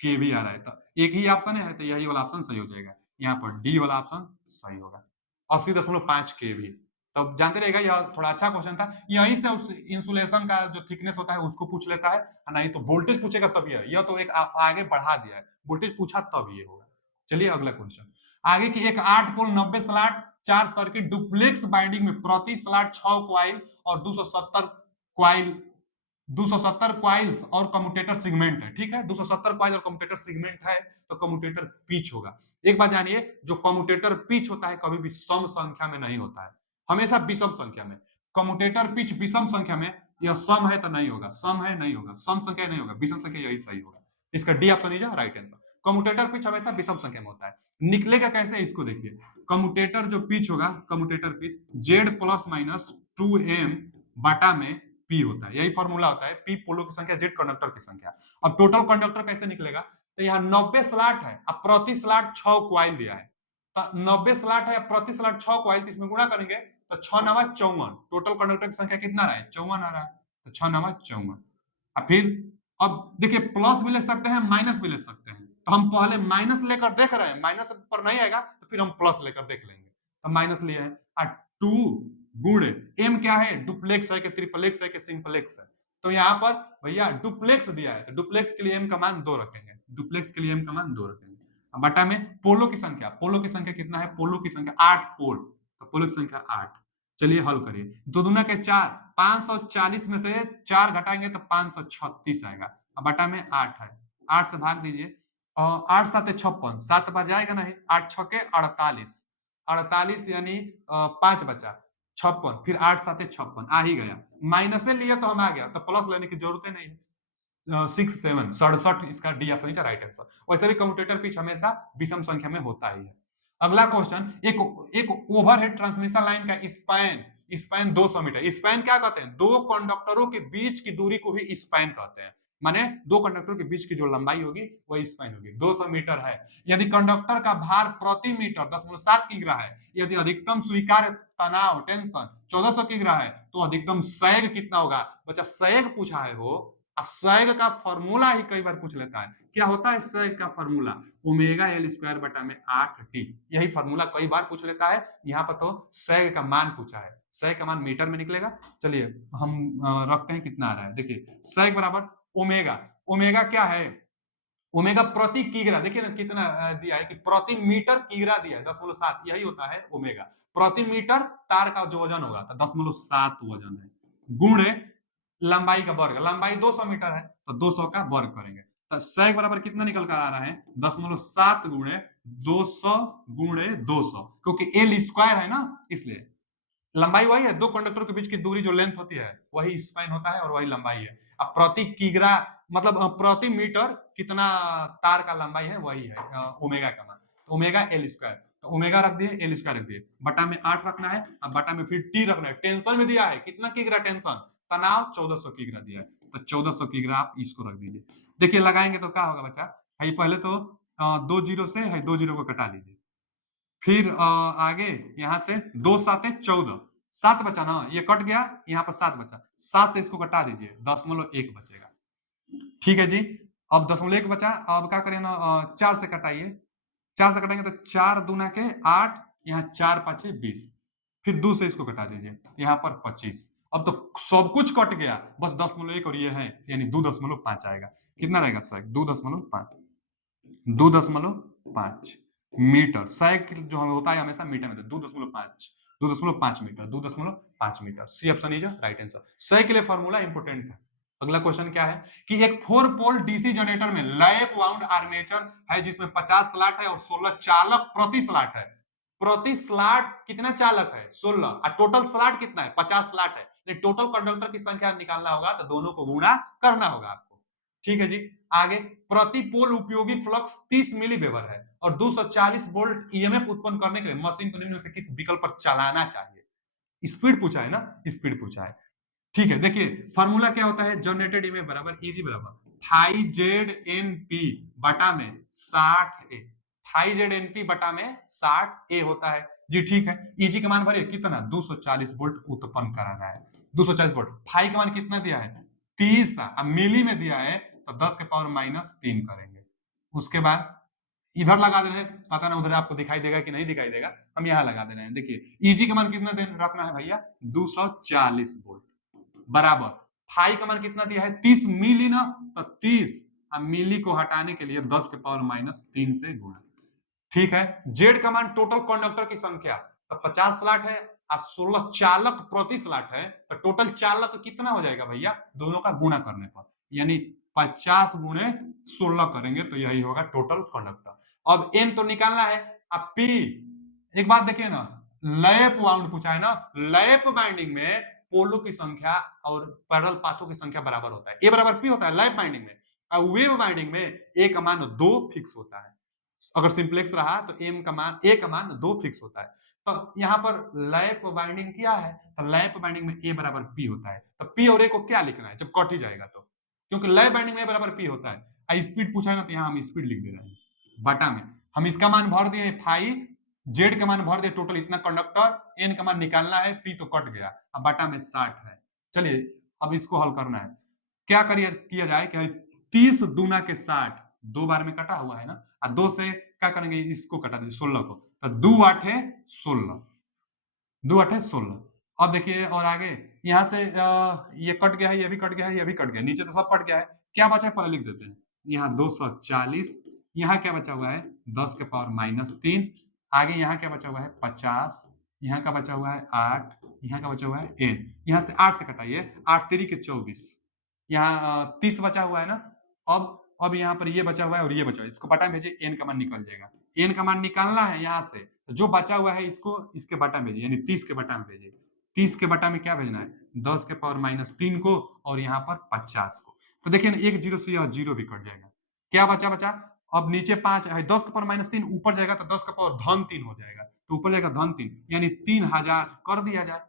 के भी आ रहा है, तो एक ही ऑप्शन है, तो यही वाला ऑप्शन सही हो जाएगा, यहाँ पर डी वाला ऑप्शन सही होगा, 80.5 के भी। तो जानते रहेगा, यह थोड़ा अच्छा क्वेश्चन था, यहीं से उस इंसुलेशन का जो थिकनेस होता है उसको पूछ लेता है, नहीं तो वोल्टेज पूछेगा तब यह तो एक आगे बढ़ा दिया है, वोल्टेज पूछा तब ये होगा। चलिए अगला क्वेश्चन, आगे की एक 8 पोल 90 स्लॉट 4 सर्किट डुप्लेक्स बाइंडिंग में प्रति स्लॉट 6 क्वाइल और 270 क्वाइल्स और कम्यूटेटर सेगमेंट है, ठीक है, 270 क्वाइल और कम्यूटेटर सेगमेंट है, तो कम्यूटेटर पिच होगा। एक बात जानिए, जो कम्यूटेटर पिच होता है कभी भी सम संख्या में नहीं होता है, हमेशा विषम संख्या में। कम्यूटेटर पिच विषम संख्या में, यह सम है तो नहीं होगा, सम है नहीं होगा, सम संख्या नहीं होगा, विषम संख्या, यही सही होगा, इसका D option is right answer. Commutator pitch हमेशा विषम संख्या में होता है, निकलेगा कैसे इसको देखिए, कम्यूटेटर जो पिच होगा, कम्यूटेटर पिच Z+- 2m बटा में P होता है, यही फॉर्मूला होता है, P पोलो की संख्या, Z कंडक्टर की संख्या। अब टोटल कंडक्टर कैसे निकलेगा, तो यहाँ 90 स्लॉट है, अब प्रति स्लॉट 6 क्वाइल दिया है, तो 90 स्लॉट है, प्रति स्लॉट 6 क्वाइल, तो इसमें गुणा करेंगे तो 6 9 54, टोटल कंडक्टर की संख्या कितना रहा है, 54 आ रहा है, तो 6 9 54। अब फिर अब देखिए, प्लस भी ले सकते हैं, माइनस भी ले सकते हैं, तो हम पहले माइनस लेकर देख रहे हैं, माइनस पर नहीं आएगा तो फिर हम प्लस लेकर देख लेंगे, तो माइनस लिए हैं, और 2 गुण एम क्या है, डुप्लेक्स है कि ट्रिपलेक्स है कि सिंपलेक्स है, तो यहाँ पर भैया डुप्लेक्स दिया है, तो डुप्लेक्स के लिए एम का मान 2 रखेंगे, डुप्लेक्स के लिए एम का मान 2 रखेंगे, बटा में पोलो की संख्या, पोलो की संख्या कितना है, पोलो की संख्या 8 पोल, तो पोलो की संख्या 8। चलिए हल करिए, 2 दूना के 4, 540 में से 4 घटाएंगे तो 536 आएगा, बटा में 8 है, 8 से भाग दीजिए, 8 7 56, 7 बजाएगा नहीं, 8 6 48, 48 यानी 5 बचा 56, फिर 8 7 56 आ ही गया, माइनस से लिए तो हम आ गया, तो प्लस लेने की जरूरत नहीं है, 6 7 67 इसका D option is right answer. वैसे भी कम्यूटेटर पिच हमेशा विषम संख्या में होता ही है। अगला क्वेश्चन, एक ओवरहेड ट्रांसमिशन लाइन का स्पैन 200 मीटर, स्पैन क्या कहते हैं, दो कंडक्टरों के बीच की दूरी को ही स्पैन कहते हैं, माने दो कंडक्टर के बीच की जो लंबाई होगी वही स्पैन होगी, 200 मीटर है। यदि कंडक्टर का भार प्रति मीटर 10.7 किग्रा है, यदि अधिकतम स्वीकार्य तनाव टेंशन 1400 किग्रा है, तो अधिकतम सैग कितना होगा, बच्चा सैग पूछा है हो, सैग का फॉर्मूला ही कई बार पूछ लेता है, क्या होता है सैग का फॉर्मूला, ओमेगा एल स्क्वायर बटा में 8t, यही फॉर्मूला कई बार पूछ लेता है, यहाँ पर तो सैग का मान पूछा है, सैग का मान मीटर में निकलेगा। चलिए हम रखते हैं कितना आ रहा है, देखिए सैग बराबर ओमेगा, ओमेगा क्या है, ओमेगा प्रति किग्रा, देखिए ना कितना दिया है कि प्रति मीटर किग्रा दिया है 10.7, यही होता है ओमेगा, प्रति मीटर तार का जो वजन होगा तो 10.7 वजन है, गुणे लंबाई का वर्ग, लंबाई 200 मीटर है तो 200 का वर्ग करेंगे, तो सैग बराबर कितना निकल कर आ रहा है 10.7 गुणे 200 गुणे 200, क्योंकि एल स्क्वायर है ना, इसलिए लंबाई वही है, दो कंडक्टर के बीच की दूरी जो लेंथ होती है वही स्पैन होता है और वही लंबाई है। अब प्रति किग्रा मतलब प्रति मीटर कितना तार का लंबाई है वही है ओमेगा का मान। तो ओमेगा एल स्क्वायर, तो ओमेगा रख दिए, एल स्क्वायर रख दिए, बटा में 8 रखना है, अब बटा में फिर टी रखना है। टेंशन में दिया है कितना किग्रा टेंशन, तनाव 1400 किग्रा दिया है, तो 1400 किग्रा आप इसको रख दीजिए। देखिए लगाएंगे तो क्या होगा बच्चा, है पहले तो 2 जीरो से है 2 जीरो को कटा लीजिए, फिर आगे यहाँ से 2 7 14, 7 बचा ना, ये कट गया, यहाँ पर 7 बचा, 7 से इसको कटा दीजिए, 0.1 बचेगा। ठीक है जी, अब 0.1 बचा, अब क्या करें ना 4 से कटाइए, 4 से कटाएंगे तो 4 दूना के 8, यहाँ 4 पाँचे 20, फिर 2 से इसको कटा दीजिए, यहाँ पर 25। अब तो सब कुछ कट गया, बस 0.1 और ये है, यानी 2.5 आएगा। कितना रहेगा सर? 2.5, 2.5 मीटर। साइकिल जो हमें होता है हमेशा मीटर में, 2.5, 2.5 metre, 2.5 metre. C option is right answer. सही के लिए फॉर्मूला इंपोर्टेंट है। अगला क्वेश्चन क्या है कि एक 4 पोल डीसी जनरेटर में लैप वाउंड आर्मेचर है जिसमें 50 स्लॉट है और 16 चालक प्रति स्लॉट है। प्रति स्लॉट कितना चालक है? 16, और टोटल स्लॉट कितना है? 50 स्लॉट है। टोटल कंडक्टर की संख्या निकालना होगा तो दोनों को गुणा करना होगा आपको। ठीक है जी, आगे प्रति पोल उपयोगी फ्लक्स 30 मिली वेबर है और 240 वोल्ट ईएमएफ उत्पन्न करने के लिए मशीन को निम्न में से किस विकल्प पर चलाना चाहिए? स्पीड पूछा है ना, स्पीड पूछा है। ठीक है, देखिए फार्मूला क्या होता है, जनरेटेड ईएमएफ बराबर ईजी बराबर फाई जेड एन पी बटा में 60 ए, फाई जेड एन पी बटा में 60 ए होता है जी। ठीक है, ईजी का मान भरिए कितना, 240 वोल्ट उत्पन्न कराना है, 240 वोल्ट। फाई का मान कितना दिया है? 30, अब मिली में दिया है तो 10 के पावर -3 करेंगे। उसके बाद इधर लगा दे रहे हैं, पता ना उधर आपको दिखाई देगा कि नहीं दिखाई देगा, हम यहाँ लगा दे रहे हैं। देखिए ईजी का मान कितना रखना है भैया, 240 वोल्ट बराबर फाई का मान कितना दिया है, 30 मिली ना, तो 30, अब मिली को हटाने के लिए 10 के पावर -3 से गुणा। ठीक है, जेड का मान टोटल कंडक्टर की संख्या, तो 50 स्लॉट है और 16 चालक प्रति स्लॉट है, तो टोटल चालक कितना हो जाएगा भैया, दोनों का गुणा करने पर, यानी 50 गुणे 16 करेंगे तो यही होगा टोटल कंडक्टर। अब एन तो निकालना है। अब पी, एक बात देखिए ना, लैप वाउंड पूछा है ना, लैप बाइंडिंग में पोलो की संख्या और पैरेलल पाथों की संख्या बराबर होता है, ए बराबर पी होता है लैप बाइंडिंग में, और वेव बाइंडिंग में ए का मान 2 फिक्स होता है। अगर सिंप्लेक्स रहा तो एम का मान, ए का मान 2 फिक्स होता है। तो यहाँ पर लैप बाइंडिंग क्या है, तो लैप बाइंडिंग में ए बराबर पी होता है, तो पी और ए को क्या लिखना है जब कट ही जाएगा तो, क्योंकि लैप बाइंडिंग में ए बराबर पी होता है। स्पीड पूछा है ना, तो यहाँ हम स्पीड लिख दे रहे हैं, बटा में हम इसका मान भर दिए फाई, जेड का मान भर दिए टोटल इतना कंडक्टर, एन का मान निकालना है, पी तो कट गया, अब बटा में 60 है। चलिए अब इसको हल करना है, क्या करिए किया जाए कि 30 दूना के 60, 2 बार में कटा हुआ है ना, और 2 से क्या करेंगे, इसको कटा दीजिए 16 को, तो 2 8 है 16, 2 8 है 16। अब देखिए और आगे यहाँ से ये कट गया है, ये भी कट गया है, ये भी कट गया, नीचे तो सब कट गया है, क्या बचा है पहले लिख देते हैं। यहाँ 240, यहाँ क्या बचा हुआ है 10 के पावर -3, आगे यहाँ क्या बचा हुआ है 50, यहाँ का बचा हुआ है 8, यहाँ का बचा हुआ है n, यहाँ से 8 से कटाइए, 8 3 के 24, यहाँ 30 बचा हुआ है ना। अब यहाँ पर ये बचा हुआ है और ये बचा हुआ है, इसको बटा में भेजिए, एन का मान निकल जाएगा। एन का मान निकालना है यहाँ से, तो जो बचा हुआ है इसको इसके बटा में भेजिए, यानी 30 के बटा में भेजिए। 30 के बटा में क्या भेजना है, 10 के पावर -3 को और यहाँ पर 50 को। तो देखिए ना, एक जीरो से यह जीरो भी कट जाएगा, क्या बचा, अब नीचे 5 है, 10 के पावर -3 ऊपर जाएगा तो 10 का पावर -3 हो जाएगा, तो ऊपर जाएगा -3, यानी 3000 कर दिया जाए।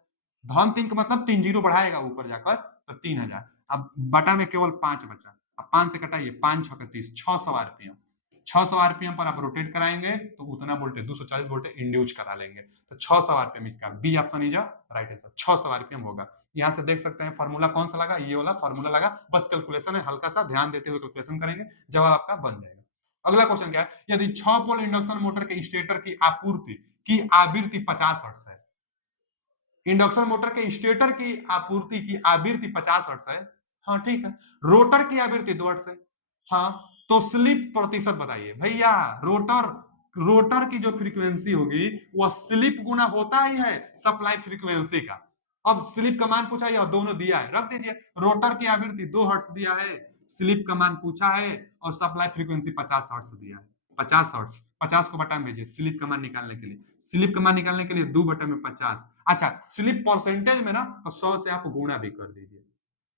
-3 का मतलब 3 जीरो बढ़ाएगा ऊपर जाकर, तो 3000। अब बटा में केवल 5 बचा, अब 5 से कटाइए, 5 6 30, 600 आरपीएम, 600 आरपीएम पर आप रोटेट कराएंगे तो उतना वोल्टेज 240 वोल्टेज इंड्यूस करा लेंगे, तो 600 आरपीएम इसका B option is right answer, 600 RPM होगा। यहाँ से देख सकते हैं फार्मूला कौन सा लगा, ये वाला फार्मूला लगा, बस कैलकुलेशन है, हल्का सा ध्यान देते हुए कैलकुलेशन करेंगे, जवाब आपका बन जाएगा। अगला क्वेश्चन क्या है, यदि 6 पोल इंडक्शन मोटर के स्टेटर की आपूर्ति की आवृत्ति 50 हर्ट्ज है, इंडक्शन मोटर के स्टेटर की आपूर्ति की आवृत्ति 50 हर्ट्ज है, हाँ ठीक है, रोटर की आवृत्ति 2 हर्ट्ज है, हाँ, तो स्लिप प्रतिशत बताइए भैया। रोटर की जो फ्रीक्वेंसी होगी वह स्लिप गुना होता ही है सप्लाई फ्रीक्वेंसी का। अब स्लिप का मान पूछा है, दोनों दिया है, रख दीजिए, रोटर की आवृत्ति 2 हर्ट्ज दिया है, स्लिप का मान पूछा है और सप्लाई फ्रीक्वेंसी 50 हर्ट्ज दिया है, 50 हर्ट्ज, 50 को बटा में भेजिए स्लिप का मान निकालने के लिए, स्लिप का मान निकालने के लिए 2 बटा में 50, अच्छा स्लिप परसेंटेज में ना तो 100 से आप गुणा भी कर दीजिए,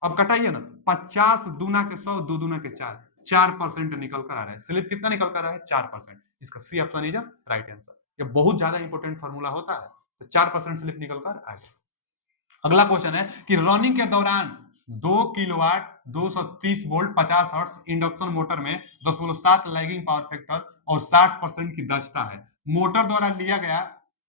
अब कटाइए ना, 50 दूना के 100, दो दूना के 4, 4% निकल कर आ रहा है। स्लिप कितना निकल कर आ रहा है? 4%। इसका C option is right answer. ये बहुत ज्यादा इंपॉर्टेंट फॉर्मूला होता है, तो 4% स्लिप निकल कर आ गया। अगला क्वेश्चन है कि रनिंग के दौरान 2 kilowatt 230 volt 50 hertz induction motor में 10.7 लैगिंग पावर फैक्टर और 60% की दक्षता है। मोटर द्वारा लिया गया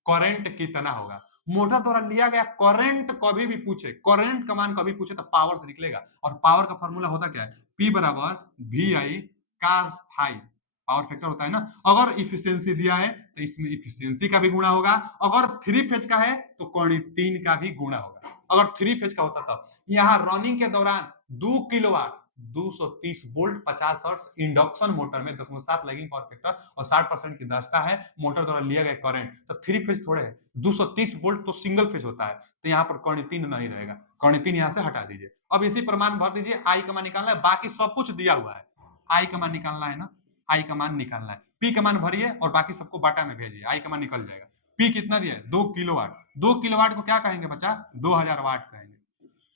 करंट कितना होगा? मोटर द्वारा लिया गया करंट कभी भी पूछे, करंट का मान कभी पूछे तो पावर से निकलेगा, और पावर का फॉर्मूला होता क्या है? P बराबर V I cos phi, power factor होता है ना। अगर इफिशियंसी दिया है तो इसमें इफिशियंसी का भी गुणा होगा, अगर 3 फेज का है तो कोणित का भी गुणा होगा। अगर 3 फेज का होता तब यहाँ रनिंग के दौरान 2 kilowatt 230 volt 50 hertz induction motor में 10.7 लैगिंग पावर फैक्टर और 60% की दक्षता है, मोटर द्वारा लिया गया करंट, तो 3 फेज थोड़े है, 230 वोल्ट तो सिंगल फेज होता है, तो यहाँ पर कर्णितीन नहीं रहेगा, कर्णितीन यहाँ से हटा दीजिए। अब इसी प्रमाण भर दीजिए, आई का मान निकालना है, बाकी सब कुछ दिया हुआ है, आई का मान निकालना है ना, आई का मान निकालना है, पी का मान भरिए और बाकी सबको बाटा में भेजिए, आई का मान निकल जाएगा। पी कितना दिया है? 2 किलोवाट। 2 किलोवाट को क्या कहेंगे बच्चा? 2000 वाट कहेंगे।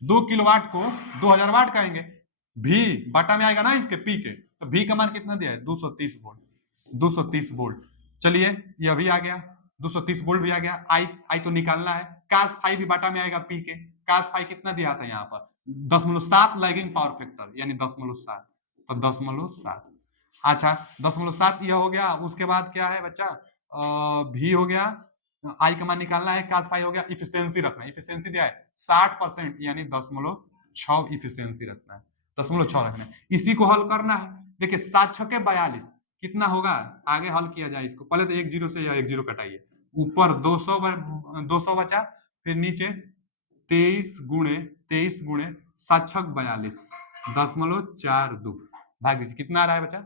2 किलोवाट को 2000 वाट कहेंगे। भी बाटा में आएगा ना इसके, पी के, तो भी का मान कितना दिया है? 230 वोल्ट, 230 वोल्ट। चलिए ये अभी आ गया, 230 वोल्ट भी आ गया। आई आई तो निकालना है, cos फाइव भी बाटा में आएगा पी के, cos फाइव कितना दिया था यहाँ पर? 10.7 लैगिंग पावर फैक्टर, यानी 10.7, तो 10.7। अच्छा 10.7 यह हो गया। उसके बाद क्या है बच्चा? भी हो गया, आई का मान निकालना है, cos फाइव हो गया, इफिशियंसी रखना है, इफिशियंसी दिया है 60%, यानी 10.6 इफिशियंसी रखना है, 10.6 रखना है। इसी को हल करना है। देखिए 7 छके 42 कितना होगा? आगे हल किया जाए इसको, पहले तो 1 जीरो से या 1 जीरो कटाइए, ऊपर 200 बचा, फिर नीचे 23 गुणे 7 छक 42 10.42 भाग दीजिए, कितना आ रहा है बच्चा?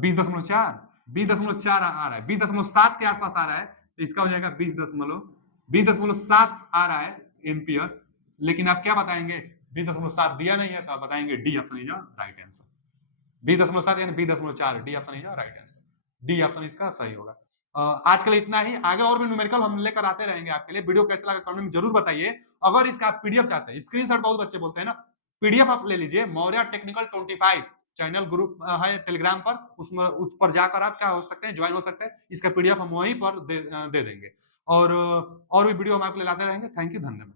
20.4, 20.4 आ रहा है, 20.7 के आसपास आ रहा है, तो इसका हो जाएगा 20.7 आ रहा है एम्पियर। लेकिन आप क्या बताएंगे? 20.7 दिया नहीं है, तो आप बताएंगे D option is right answer. 20.7 यानी 20.4, D option is right answer, D option इसका सही होगा। आज के लिए इतना ही, आगे और भी न्यूमेरिकल हम लेकर आते रहेंगे आपके लिए। वीडियो कैसा लगा कमेंट में जरूर बताइए। अगर इसका आप पीडीएफ चाहते हैं, स्क्रीनशॉट बहुत बच्चे बोलते हैं ना, पीडीएफ आप ले लीजिए, मौर्य टेक्निकल 25 चैनल ग्रुप है टेलीग्राम पर, उसमें उस पर जाकर आप क्या हो सकते हैं, ज्वाइन हो सकते हैं। इसका पीडीएफ हम वहीं पर दे देंगे, और भी वीडियो हम आपके लिए लाते रहेंगे। थैंक यू, धन्यवाद।